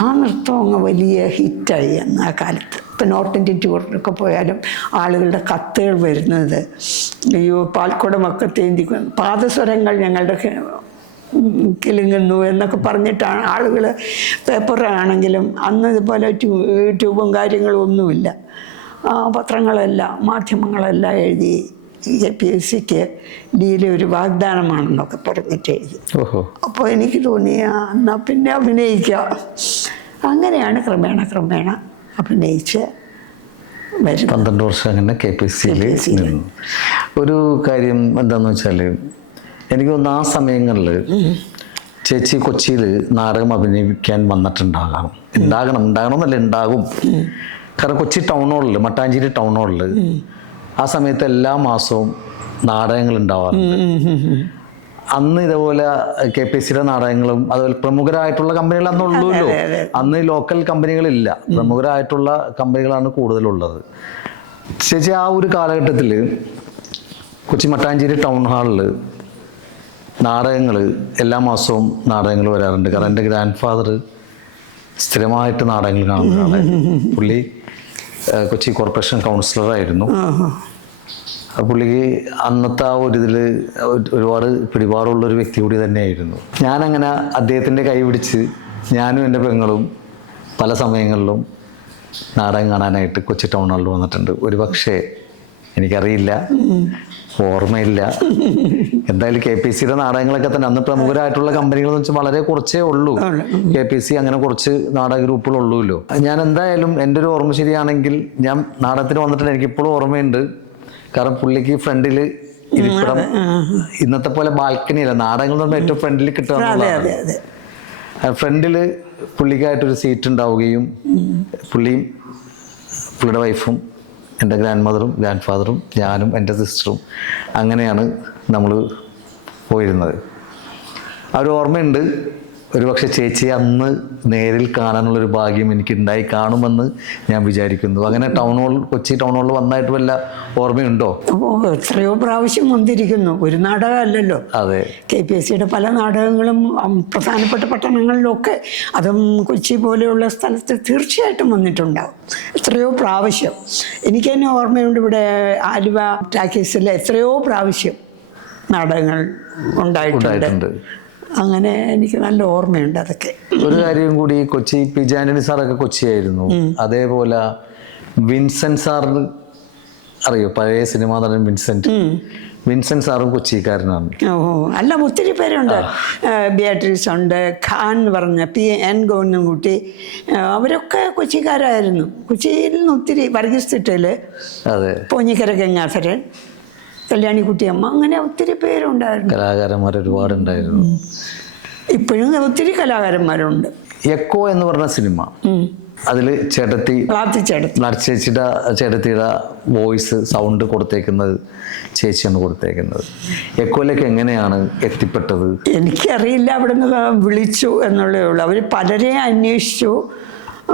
ആ നൃത്തം അങ്ങ് വലിയ ഹിറ്റായി അന്ന് ആ കാലത്ത്. ഇപ്പം നോർത്ത് ഇന്ത്യൻ ടൂറിനൊക്കെ പോയാലും ആളുകളുടെ കത്തുകൾ വരുന്നത് അയ്യോ പാൽക്കുടമൊക്കെ തേന്തി, പാദസ്വരങ്ങൾ ഞങ്ങളുടെ കിലുങ്ങുന്നു എന്നൊക്കെ പറഞ്ഞിട്ടാണ് ആളുകൾ. പേപ്പറാണെങ്കിലും അന്ന് ഇതുപോലെ ട്യൂബും കാര്യങ്ങളും ഒന്നുമില്ല. പത്രങ്ങളെല്ലാം മാധ്യമങ്ങളെല്ലാം എഴുതി KPSCക്ക് ഡീലെ ഒരു വാഗ്ദാനമാണെന്നൊക്കെ പറഞ്ഞിട്ട് എഴുതി. അപ്പോൾ എനിക്ക് തോന്നി എന്നാൽ പിന്നെ അഭിനയിക്കാം. അങ്ങനെയാണ് ക്രമേണ അഭിനയിച്ച് വരും. 12 വർഷം അങ്ങനെ KPSCയിൽ നിന്നു. ഒരു കാര്യം എന്താണെന്ന് വെച്ചാൽ എനിക്ക് തോന്നുന്നു ആ സമയങ്ങളിൽ ചേച്ചി കൊച്ചിയിൽ നാടകം അഭിനയിക്കാൻ ഉണ്ടാകും. കാരണം കൊച്ചി ടൗൺ ഹാളിൽ, മട്ടാഞ്ചേരി ടൗൺ ഹാളിൽ ആ സമയത്ത് എല്ലാ മാസവും നാടകങ്ങൾ ഉണ്ടാവാറുണ്ട്. അന്ന് ഇതേപോലെ KPSCയുടെ നാടകങ്ങളും അതുപോലെ പ്രമുഖരായിട്ടുള്ള കമ്പനികൾ അന്നുള്ളൂല്ലോ. അന്ന് ലോക്കൽ കമ്പനികളില്ല, പ്രമുഖരായിട്ടുള്ള കമ്പനികളാണ് കൂടുതലുള്ളത്. ചേച്ചി ആ ഒരു കാലഘട്ടത്തിൽ കൊച്ചി മട്ടാഞ്ചേരി ടൗൺ ഹാളിൽ നാടകങ്ങൾ എല്ലാ മാസവും നാടകങ്ങൾ വരാറുണ്ട്. കാരണം എൻ്റെ ഗ്രാൻഡ് ഫാദർ സ്ഥിരമായിട്ട് നാടകങ്ങൾ കാണുന്നതാണ്. പുള്ളി കൊച്ചി കോർപ്പറേഷൻ കൗൺസിലറായിരുന്നു. പുള്ളിക്ക് അന്നത്തെ ആ ഒരു ഇതിൽ ഒരുപാട് പിടിപാടുള്ളൊരു വ്യക്തി കൂടി തന്നെയായിരുന്നു. ഞാനങ്ങനെ അദ്ദേഹത്തിൻ്റെ കൈ പിടിച്ച് ഞാനും എൻ്റെ പെങ്ങളും പല സമയങ്ങളിലും നാടകം കാണാനായിട്ട് കൊച്ചി ടൗൺ ഹാളിൽ വന്നിട്ടുണ്ട്. ഒരു പക്ഷേ എനിക്കറിയില്ല, ഓർമ്മയില്ല. എന്തായാലും KPSCയുടെ നാടകങ്ങളൊക്കെ തന്നെ അന്ന് പ്രമുഖരായിട്ടുള്ള കമ്പനികളെന്ന് വെച്ചാൽ വളരെ കുറച്ചേ ഉള്ളൂ. KPSC അങ്ങനെ കുറച്ച് നാടക ഗ്രൂപ്പുകളുള്ളൂല്ലോ. ഞാൻ എന്തായാലും എൻ്റെ ഒരു ഓർമ്മ ശരിയാണെങ്കിൽ ഞാൻ നാടകത്തിന് വന്നിട്ടുണ്ട്. എനിക്കിപ്പോഴും ഓർമ്മയുണ്ട്. കാരണം പുള്ളിക്ക് ഫ്രണ്ടിൽ ഇരിപ്പിടം ഇന്നത്തെ പോലെ ബാൽക്കണിയല്ല, നാടകങ്ങൾ എന്ന് പറഞ്ഞാൽ ഏറ്റവും ഫ്രണ്ടിൽ കിട്ടുക. ഫ്രണ്ടിൽ പുള്ളിക്കായിട്ടൊരു സീറ്റ് ഉണ്ടാവുകയും പുള്ളിയും പുള്ളിയുടെ വൈഫും എൻ്റെ ഗ്രാൻഡ് മദറും ഗ്രാൻഡ് ഫാദറും ഞാനും എൻ്റെ സിസ്റ്ററും അങ്ങനെയാണ് നമ്മൾ പോയിരുന്നത്. ആ ഒരു ഓർമ്മയുണ്ട്. ഒരു പക്ഷേ ചേച്ചി അന്ന് നേരിൽ കാണാനുള്ളൊരു ഭാഗ്യം എനിക്കുണ്ടായി കാണുമെന്ന് ഞാൻ വിചാരിക്കുന്നു. അങ്ങനെ കൊച്ചി ടൗൺ ഹാളിൽ വന്നായിട്ട് വല്ല ഓർമ്മയുണ്ടോ? എത്രയോ പ്രാവശ്യം വന്നിരിക്കുന്നു. ഒരു നാടകമല്ലല്ലോ. അതെ, KPSCയുടെ പല നാടകങ്ങളും പ്രധാനപ്പെട്ട പട്ടണങ്ങളിലൊക്കെ, അതും കൊച്ചി പോലെയുള്ള സ്ഥലത്ത് തീർച്ചയായിട്ടും വന്നിട്ടുണ്ടാവും. എത്രയോ പ്രാവശ്യം എനിക്ക് തന്നെ ഓർമ്മയുണ്ട്. ഇവിടെ ആലുവ ടാക്കീസിൽ എത്രയോ പ്രാവശ്യം നാടകങ്ങൾ ഉണ്ടായിട്ടുണ്ട്. അങ്ങനെ എനിക്ക് നല്ല ഓർമ്മയുണ്ട് അതൊക്കെ. ഒരു കാര്യം കൂടി, കൊച്ചി പി ആന്റണി സാറൊക്കെ കൊച്ചിയായിരുന്നു. അതേപോലെ വിൻസെന്റ് സാറിന് അറിയോ? പഴയ സിനിമാ നടൻ വിൻസെന്റ് സാറും കൊച്ചിക്കാരനാണ്. അല്ല, ഒത്തിരി പേരുണ്ട്. ബിയാട്രീസ് ഉണ്ട്, ഖാൻ എന്ന് പറഞ്ഞ PN ഗോവിന്ദൻകുട്ടി, അവരൊക്കെ കൊച്ചിക്കാരായിരുന്നു. കൊച്ചിയിൽ നിന്ന് ഒത്തിരി, വർഗീസ് തിട്ടയിൽ, പോഞ്ഞിക്കര ഗംഗാധരൻ, കല്യാണിക്കുട്ടിയമ്മ, അങ്ങനെ ഒത്തിരി പേരുണ്ടായിരുന്നു. കലാകാരന്മാർ ഒരുപാടുണ്ടായിരുന്നു. ഇപ്പോഴും ഒത്തിരി കലാകാരന്മാരുണ്ട്. എക്കോ എന്ന് പറഞ്ഞ സിനിമ, അതിൽ ചേട്ടത്തി ചേട്ടത്തിയുടെ വോയിസ് സൗണ്ട് കൊടുത്തേക്കുന്നത് ചേച്ചിയാണ് കൊടുത്തേക്കുന്നത്. എക്കോയിലേക്ക് എങ്ങനെയാണ് എത്തിപ്പെട്ടത്? എനിക്കറിയില്ല, അവിടെ നിന്ന് വിളിച്ചു എന്നുള്ളേ ഉള്ളൂ. അവർ പലരെ അന്വേഷിച്ചു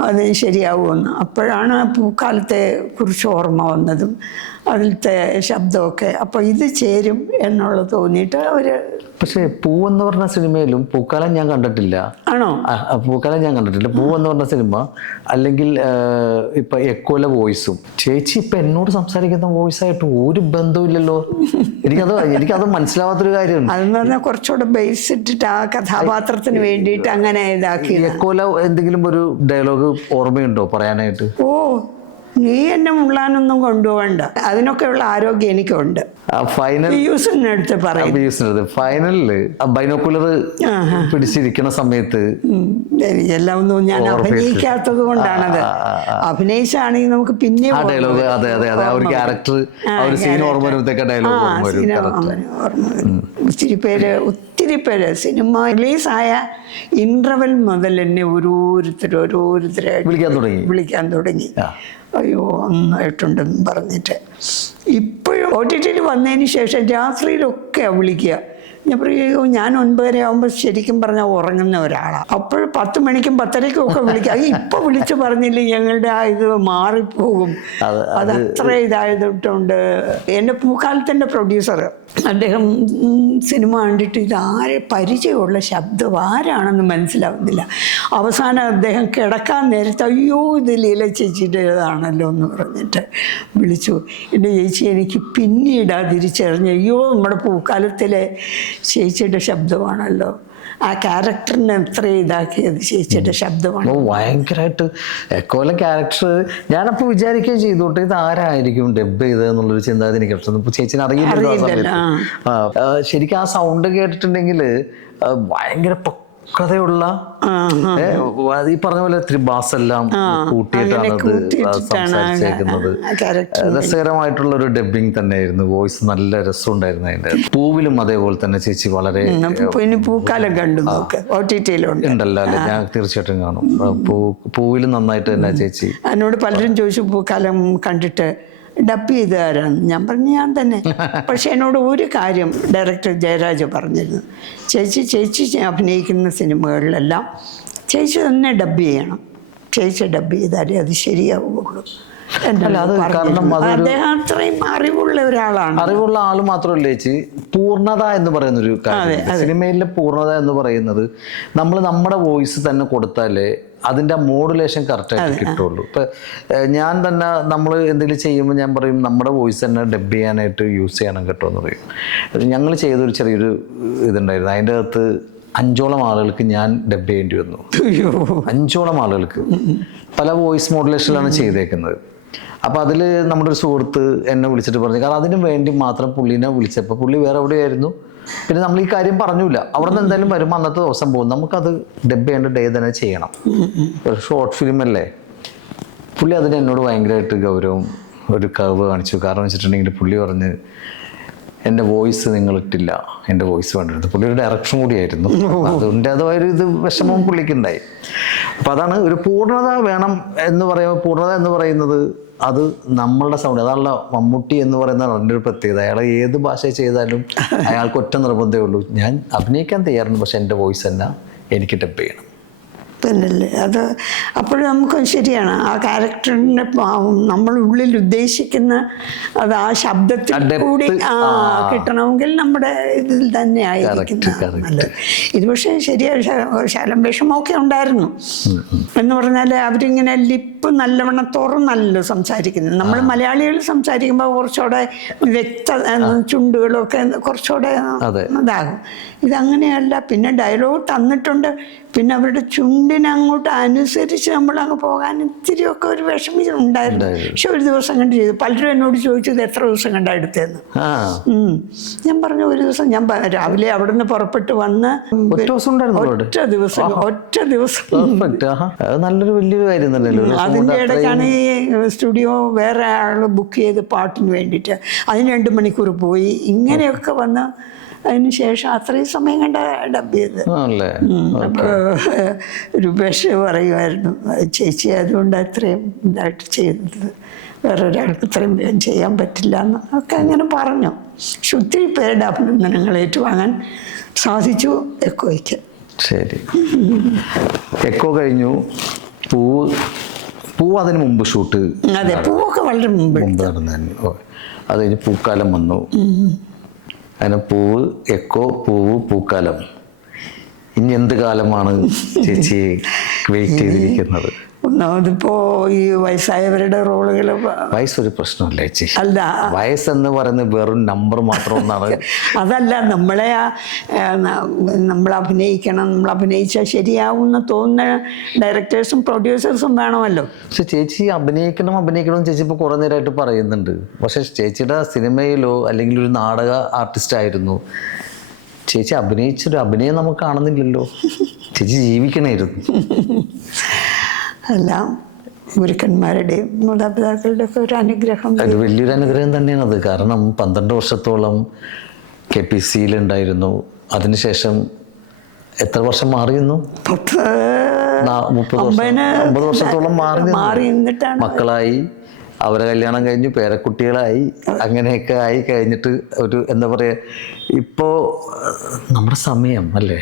അത് ശരിയാവുമെന്ന്. അപ്പോഴാണ് പൂക്കാലത്തെ കുറിച്ച് ഓർമ്മ വന്നതും അതിലത്തെ ശബ്ദമൊക്കെ. അപ്പോൾ ഇത് ചേരും എന്നുള്ളത് തോന്നിയിട്ട് അവർ. പക്ഷേ പൂവെന്ന് പറഞ്ഞ സിനിമയിലും പൂക്കാലം ഞാൻ കണ്ടിട്ടില്ല. ആണോ? പൂക്കാലം ഞാൻ കണ്ടിട്ടില്ല. പൂവെന്ന് പറഞ്ഞ സിനിമ അല്ലെങ്കിൽ ഇപ്പൊ എക്കോയിലെ വോയിസും ചേച്ചി ഇപ്പൊ എന്നോട് സംസാരിക്കുന്ന വോയിസായിട്ട് ഒരു ബന്ധമില്ലല്ലോ. എനിക്കത് മനസ്സിലാവാത്തൊരു കാര്യമാണ്. അതെന്ന് പറഞ്ഞാൽ കുറച്ചുകൂടെ ബേസ് ഇട്ടിട്ട് ആ കഥാപാത്രത്തിന് വേണ്ടിയിട്ട് അങ്ങനെ ഇതാക്കി. എക്കോല എന്തെങ്കിലും ഒരു ഡയലോഗ് ഓർമ്മയുണ്ടോ പറയാനായിട്ട്? ഓ, നീ എന്നെ മുള്ളാനൊന്നും കൊണ്ടുപോകണ്ട, അതിനൊക്കെയുള്ള ആരോഗ്യം എനിക്കുണ്ട്. ഫൈനലില് ബൈനോക്കുലർ പിടിച്ചിരിക്കുന്ന സമയത്ത് എല്ലാം ഒന്നും ഞാൻ അഭിനയിക്കാത്തത് കൊണ്ടാണത്. അഭിനയിച്ചാണെങ്കിൽ നമുക്ക് പിന്നെ ഡയലോഗ്, അതെ അതെ അതെ, ഒരു ക്യാരക്ടർ സീൻ ഓർമ്മ വരുമ്പോഴത്തേക്ക് ഡയലോഗ് ഓർമ്മ വരും. ഒത്തിരി പേര് സിനിമ റിലീസായ ഇന്റർവെൽ മുതൽ എന്നെ ഓരോരുത്തരായിട്ട് വിളിക്കാൻ തുടങ്ങി. അയ്യോ നന്നായിട്ടുണ്ടെന്ന് പറഞ്ഞിട്ട്. ഇപ്പോഴും OTT വന്നതിന് ശേഷം രാത്രിയിലൊക്കെ വിളിക്കുക. ഞാൻ പറയൂ, ഞാൻ 9:30 ആകുമ്പോൾ ശരിക്കും പറഞ്ഞാൽ ഉറങ്ങുന്ന ഒരാളാണ്. അപ്പോൾ 10 മണിക്കും 10:30ക്കും ഒക്കെ വിളിക്കുക. ഇപ്പൊ വിളിച്ചു പറഞ്ഞില്ലേ ഞങ്ങളുടെ ആ ഇത് മാറിപ്പോകും. അത് അത്ര ഇതായതുകൊണ്ട് എൻ്റെ പൂക്കാലത്തിൻ്റെ പ്രൊഡ്യൂസർ അദ്ദേഹം സിനിമ കണ്ടിട്ട് ഇതാരെ പരിചയമുള്ള ശബ്ദം ആരാണെന്ന് മനസ്സിലാവുന്നില്ല. അവസാനം അദ്ദേഹം കിടക്കാൻ നേരത്തെ അയ്യോ ഇത് ലീല ചേച്ചിയുടേതാണല്ലോ എന്ന് പറഞ്ഞിട്ട് വിളിച്ചു. എൻ്റെ ചേച്ചി എനിക്ക് പിന്നീടാ തിരിച്ചറിഞ്ഞു, അയ്യോ നമ്മുടെ പൂക്കാലത്തിലെ ചേച്ചിയുടെ ശബ്ദമാണല്ലോ. ആ ക്യാരക്ടറിനെ എത്ര ഇതാക്കിയത് ചേച്ചിയുടെ ശബ്ദമാണ്. ഭയങ്കരമായിട്ട് എക്കോലെ ക്യാരക്ടർ ഞാനപ്പോൾ വിചാരിക്കുകയും ചെയ്തോട്ടെ ഇത് ആരായിരിക്കും ഡബ് ചെയ്തതെന്നുള്ളൊരു ചിന്ത എനിക്ക്. ചേച്ചിനെ അറിയില്ല. ശരിക്കും ആ സൗണ്ട് കേട്ടിട്ടുണ്ടെങ്കിൽ ഭയങ്കര പക്വതയുള്ള, ഈ പറഞ്ഞ പോലെ ഇത്തിരി ബാസെല്ലാം കൂട്ടിയിട്ടാണ് സംസാരിച്ചേക്കുന്നത്. രസകരമായിട്ടുള്ള ഒരു ഡബിങ് തന്നെയായിരുന്നു. വോയിസ് നല്ല രസമുണ്ടായിരുന്നു അതിന്റെ. പൂവിലും അതേപോലെ തന്നെ ചേച്ചി വളരെ പൂക്കാലം കണ്ടു ഉണ്ടല്ലോ അല്ലെ? ഞാൻ തീർച്ചയായിട്ടും കാണും. പൂവിലും നന്നായിട്ട് തന്നെ ചേച്ചി. എന്നോട് പലരും ചോദിച്ചു പൂക്കാലം കണ്ടിട്ട് ഡബ് ചെയ്ത് ആരാണ്. ഞാൻ പറഞ്ഞു ഞാൻ തന്നെ. പക്ഷെ എന്നോട് ഒരു കാര്യം ഡയറക്ടർ ജയരാജ് പറഞ്ഞിരുന്നു, ചേച്ചി അഭിനയിക്കുന്ന സിനിമകളിലെല്ലാം ചേച്ചി തന്നെ ഡബ് ചെയ്യണം, ചേച്ചി ഡബ് ചെയ്താലേ അത് ശരിയാവുള്ളൂ. അദ്ദേഹം അത്രയും അറിവുള്ള ഒരാളാണ്. അറിവുള്ള ആള് മാത്രമല്ല ചേച്ചി, പൂർണ്ണത എന്ന് പറയുന്ന ഒരു കാര്യം, സിനിമയിലെ പൂർണ്ണത എന്ന് പറയുന്നത് നമ്മൾ നമ്മുടെ വോയിസ് തന്നെ കൊടുത്താലേ അതിൻ്റെ മോഡുലേഷൻ കറക്റ്റായിട്ട് കിട്ടുള്ളൂ. ഇപ്പം ഞാൻ തന്നെ നമ്മൾ എന്തെങ്കിലും ചെയ്യുമ്പോൾ ഞാൻ പറയും നമ്മുടെ വോയിസ് തന്നെ ഡബ് ചെയ്യാനായിട്ട് യൂസ് ചെയ്യണം കേട്ടോ എന്ന് പറയും. ഞങ്ങൾ ചെയ്തൊരു ചെറിയൊരു ഇതുണ്ടായിരുന്നു. അതിൻ്റെ അകത്ത് 5ഓളം ആളുകൾക്ക് ഞാൻ ഡബ് ചെയ്യേണ്ടി വന്നു. 5ഓളം ആളുകൾക്ക് പല വോയിസ് മോഡുലേഷനിലാണ് ചെയ്തേക്കുന്നത്. അപ്പോൾ അതിൽ നമ്മുടെ ഒരു സുഹൃത്ത് എന്നെ വിളിച്ചിട്ട് പറഞ്ഞു, കാരണം അതിന് വേണ്ടി മാത്രം പുള്ളിനെ വിളിച്ചപ്പോൾ പുള്ളി വേറെ എവിടെയായിരുന്നു. പിന്നെ നമ്മൾ ഈ കാര്യം പറഞ്ഞില്ല. അവിടെ നിന്ന് എന്തായാലും വരുമ്പോൾ അന്നത്തെ ദിവസം പോകും, നമുക്കത് ഡബ് ചെയ്യേണ്ട ഡേ തന്നെ ചെയ്യണം. ഒരു ഷോർട്ട് ഫിലിം അല്ലേ. പുള്ളി അതിന് എന്നോട് ഭയങ്കരമായിട്ട് ഗൗരവം ഒരു കർവ് കാണിച്ചു. കാരണം വെച്ചിട്ടുണ്ടെങ്കിൽ പുള്ളി പറഞ്ഞ് എൻ്റെ വോയിസ് നിങ്ങൾ ഇട്ടില്ല, എൻ്റെ വോയിസ് വേണ്ടിരുന്നു. പുള്ളിയുടെ ഡയറക്ഷൻ കൂടിയായിരുന്നു. അതുകൊണ്ട് അതൊരു ഇത് വിഷമവും പുള്ളിക്കുണ്ടായി. അപ്പം അതാണ് ഒരു പൂർണ്ണത വേണം എന്ന് പറയുമ്പോൾ, പൂർണ്ണത എന്ന് പറയുന്നത് അത് നമ്മളുടെ സൗണ്ട്. അതാണല്ലോ മമ്മൂട്ടി എന്ന് പറയുന്ന എൻ്റെ ഒരു പ്രത്യേകത. അയാൾ ഏത് ഭാഷ ചെയ്താലും അയാൾക്ക് ഒറ്റ നിർബന്ധമേ ഉള്ളൂ, ഞാൻ അഭിനയിക്കാൻ തയ്യാറുണ്ട്, പക്ഷെ എൻ്റെ വോയിസ് തന്നെ എനിക്ക് ഡബ് ചെയ്യണം. പിന്നല്ലേ അത്. അപ്പോഴും നമുക്ക് ശരിയാണ്, ആ ക്യാരക്ടറിൻ്റെ നമ്മൾ ഉള്ളിൽ ഉദ്ദേശിക്കുന്ന അത് ആ ശബ്ദത്തിൽ കൂടി കിട്ടണമെങ്കിൽ നമ്മുടെ ഇതിൽ തന്നെ ആയിരിക്കും നല്ലത്. ഇത് പക്ഷേ ശരിയാണ്, ശകലം വിഷമമൊക്കെ ഉണ്ടായിരുന്നു. എന്ന് പറഞ്ഞാൽ അവരിങ്ങനെ ലിപ്പ് നല്ലവണ്ണം തുറന്നല്ലോ സംസാരിക്കുന്നത്. നമ്മൾ മലയാളികൾ സംസാരിക്കുമ്പോൾ കുറച്ചുകൂടെ ചുണ്ടുകളൊക്കെ കുറച്ചുകൂടെ ഇതാകും. ഇതങ്ങനെയല്ല. പിന്നെ ഡയലോഗ് തന്നിട്ടുണ്ട്, പിന്നെ അവരുടെ ചുണ്ടിനങ്ങോട്ട് അനുസരിച്ച് നമ്മളങ്ങ് പോകാൻ ഇത്തിരിയൊക്കെ ഒരു വിഷമിച്ചുണ്ടായിരുന്നു. പക്ഷെ ഒരു ദിവസം കണ്ട് ചെയ്തു. പലരും എന്നോട് ചോദിച്ചത് എത്ര ദിവസം കണ്ടാ എടുത്തതെന്ന്. ഞാൻ പറഞ്ഞു ഒരു ദിവസം. ഞാൻ രാവിലെ അവിടെ നിന്ന് പുറപ്പെട്ട് വന്ന് ഒറ്റ ദിവസം നല്ലൊരു വലിയൊരു കാര്യം തന്നെയല്ലോ. അതിൻ്റെ ഇടയ്ക്കാണ് ഈ സ്റ്റുഡിയോ വേറെ ആൾ ബുക്ക് ചെയ്ത് പാട്ടിന് വേണ്ടിയിട്ട് അതിന് 2 മണിക്കൂർ പോയി. ഇങ്ങനെയൊക്കെ വന്ന് അതിന് ശേഷം അത്രയും സമയം കണ്ട ഡബ് ചെയ്ത്. അപ്പോൾ രൂപേഷ് പറയുമായിരുന്നു, ചേച്ചി അതുകൊണ്ട് അത്രയും ഇതായിട്ട് ചെയ്തത്, വേറൊരാൾക്ക് ഇത്രയും വേഗം ചെയ്യാൻ പറ്റില്ല എന്നൊക്കെ അങ്ങനെ പറഞ്ഞു. പക്ഷെ ഒത്തിരി പേരുടെ അഭിനന്ദനങ്ങൾ ഏറ്റുവാങ്ങാൻ സാധിച്ചു എക്കോയ്ക്ക്. ശരി. എക്കോ കഴിഞ്ഞു. പൂവ് അതിന് മുമ്പ് ഷൂട്ട്. അതെ, പൂവൊക്കെ വളരെ മുമ്പ് നടന്നു. അത് കഴിഞ്ഞ് പൂക്കാലം വന്നു. അങ്ങനെ പൂവ്, എക്കോ, പൂവ്, പൂക്കാലം. ഇനി എന്ത് കാലമാണ് ചേച്ചി വെയിറ്റ് ചെയ്തിരിക്കുന്നത്? ഒന്നാമതിപ്പോ ഈ വയസ്സായവരുടെ റോളുകൾ വയസ്സൊരു പ്രശ്നമല്ല ചേച്ചി. അല്ല, വയസ്സെന്ന് പറയുന്നത് വെറും നമ്പർ മാത്രമെന്നാണ്. അതല്ല, നമ്മൾ അഭിനയിക്കണം, നമ്മൾ അഭിനയിച്ചാൽ ശരിയാവുമെന്ന് തോന്നുന്ന ഡയറക്ടേഴ്സും പ്രൊഡ്യൂസേഴ്സും വേണമല്ലോ. പക്ഷെ ചേച്ചി അഭിനയിക്കണം ചേച്ചി ഇപ്പോൾ കുറേ നേരമായിട്ട് പറയുന്നുണ്ട്. പക്ഷെ ചേച്ചിയുടെ സിനിമയിലോ അല്ലെങ്കിൽ ഒരു നാടക ആർട്ടിസ്റ്റ് ആയിരുന്നു ചേച്ചി. അഭിനയിച്ചൊരു അഭിനയം നമുക്ക് കാണുന്നില്ലല്ലോ. ചേച്ചി ജീവിക്കണമായിരുന്നു. എല്ലാം ഗുരുക്കന്മാരുടെയും മാതാപിതാക്കളുടെ ഒക്കെ ഒരു അനുഗ്രഹം. അത് വലിയൊരു അനുഗ്രഹം തന്നെയാണത്. കാരണം 12 വർഷത്തോളം KPCയിൽ ഉണ്ടായിരുന്നു. അതിനുശേഷം എത്ര വർഷം മാറിയിരുന്നു? 50 വർഷത്തോളം മാറി നിന്നിട്ടാണ് മക്കളായി, അവരെ കല്യാണം കഴിഞ്ഞു, പേരക്കുട്ടികളായി, അങ്ങനെയൊക്കെ ആയി കഴിഞ്ഞിട്ട് ഒരു എന്താ പറയാ, ഇപ്പോ നമ്മുടെ സമയം അല്ലേ,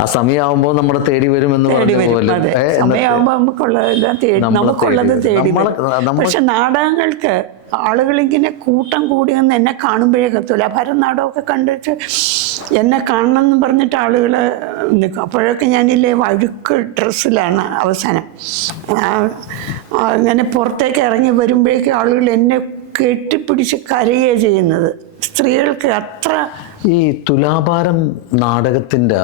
ആ സമയമാകുമ്പോൾ നമ്മുടെ തേടി വരുമെന്ന് പറഞ്ഞ പോലെ പക്ഷെ നാടകങ്ങൾക്ക് ആളുകളിങ്ങനെ കൂട്ടം കൂടി എന്ന് എന്നെ കാണുമ്പോഴേ തുലാഭാരം നാടകമൊക്കെ കണ്ടിട്ട് എന്നെ കാണണം എന്ന് പറഞ്ഞിട്ട് ആളുകൾ നിൽക്കും. അപ്പോഴൊക്കെ ഞാനില്ലേ വഴുക്ക് ഡ്രസ്സിലാണ് അവസാനം. അങ്ങനെ പുറത്തേക്ക് ഇറങ്ങി വരുമ്പോഴേക്കും ആളുകൾ എന്നെ കെട്ടിപ്പിടിച്ച് കരയുകയാണ് ചെയ്യുന്നത്. സ്ത്രീകൾക്ക് അത്ര. ഈ തുലാഭാരം നാടകത്തിന്റെ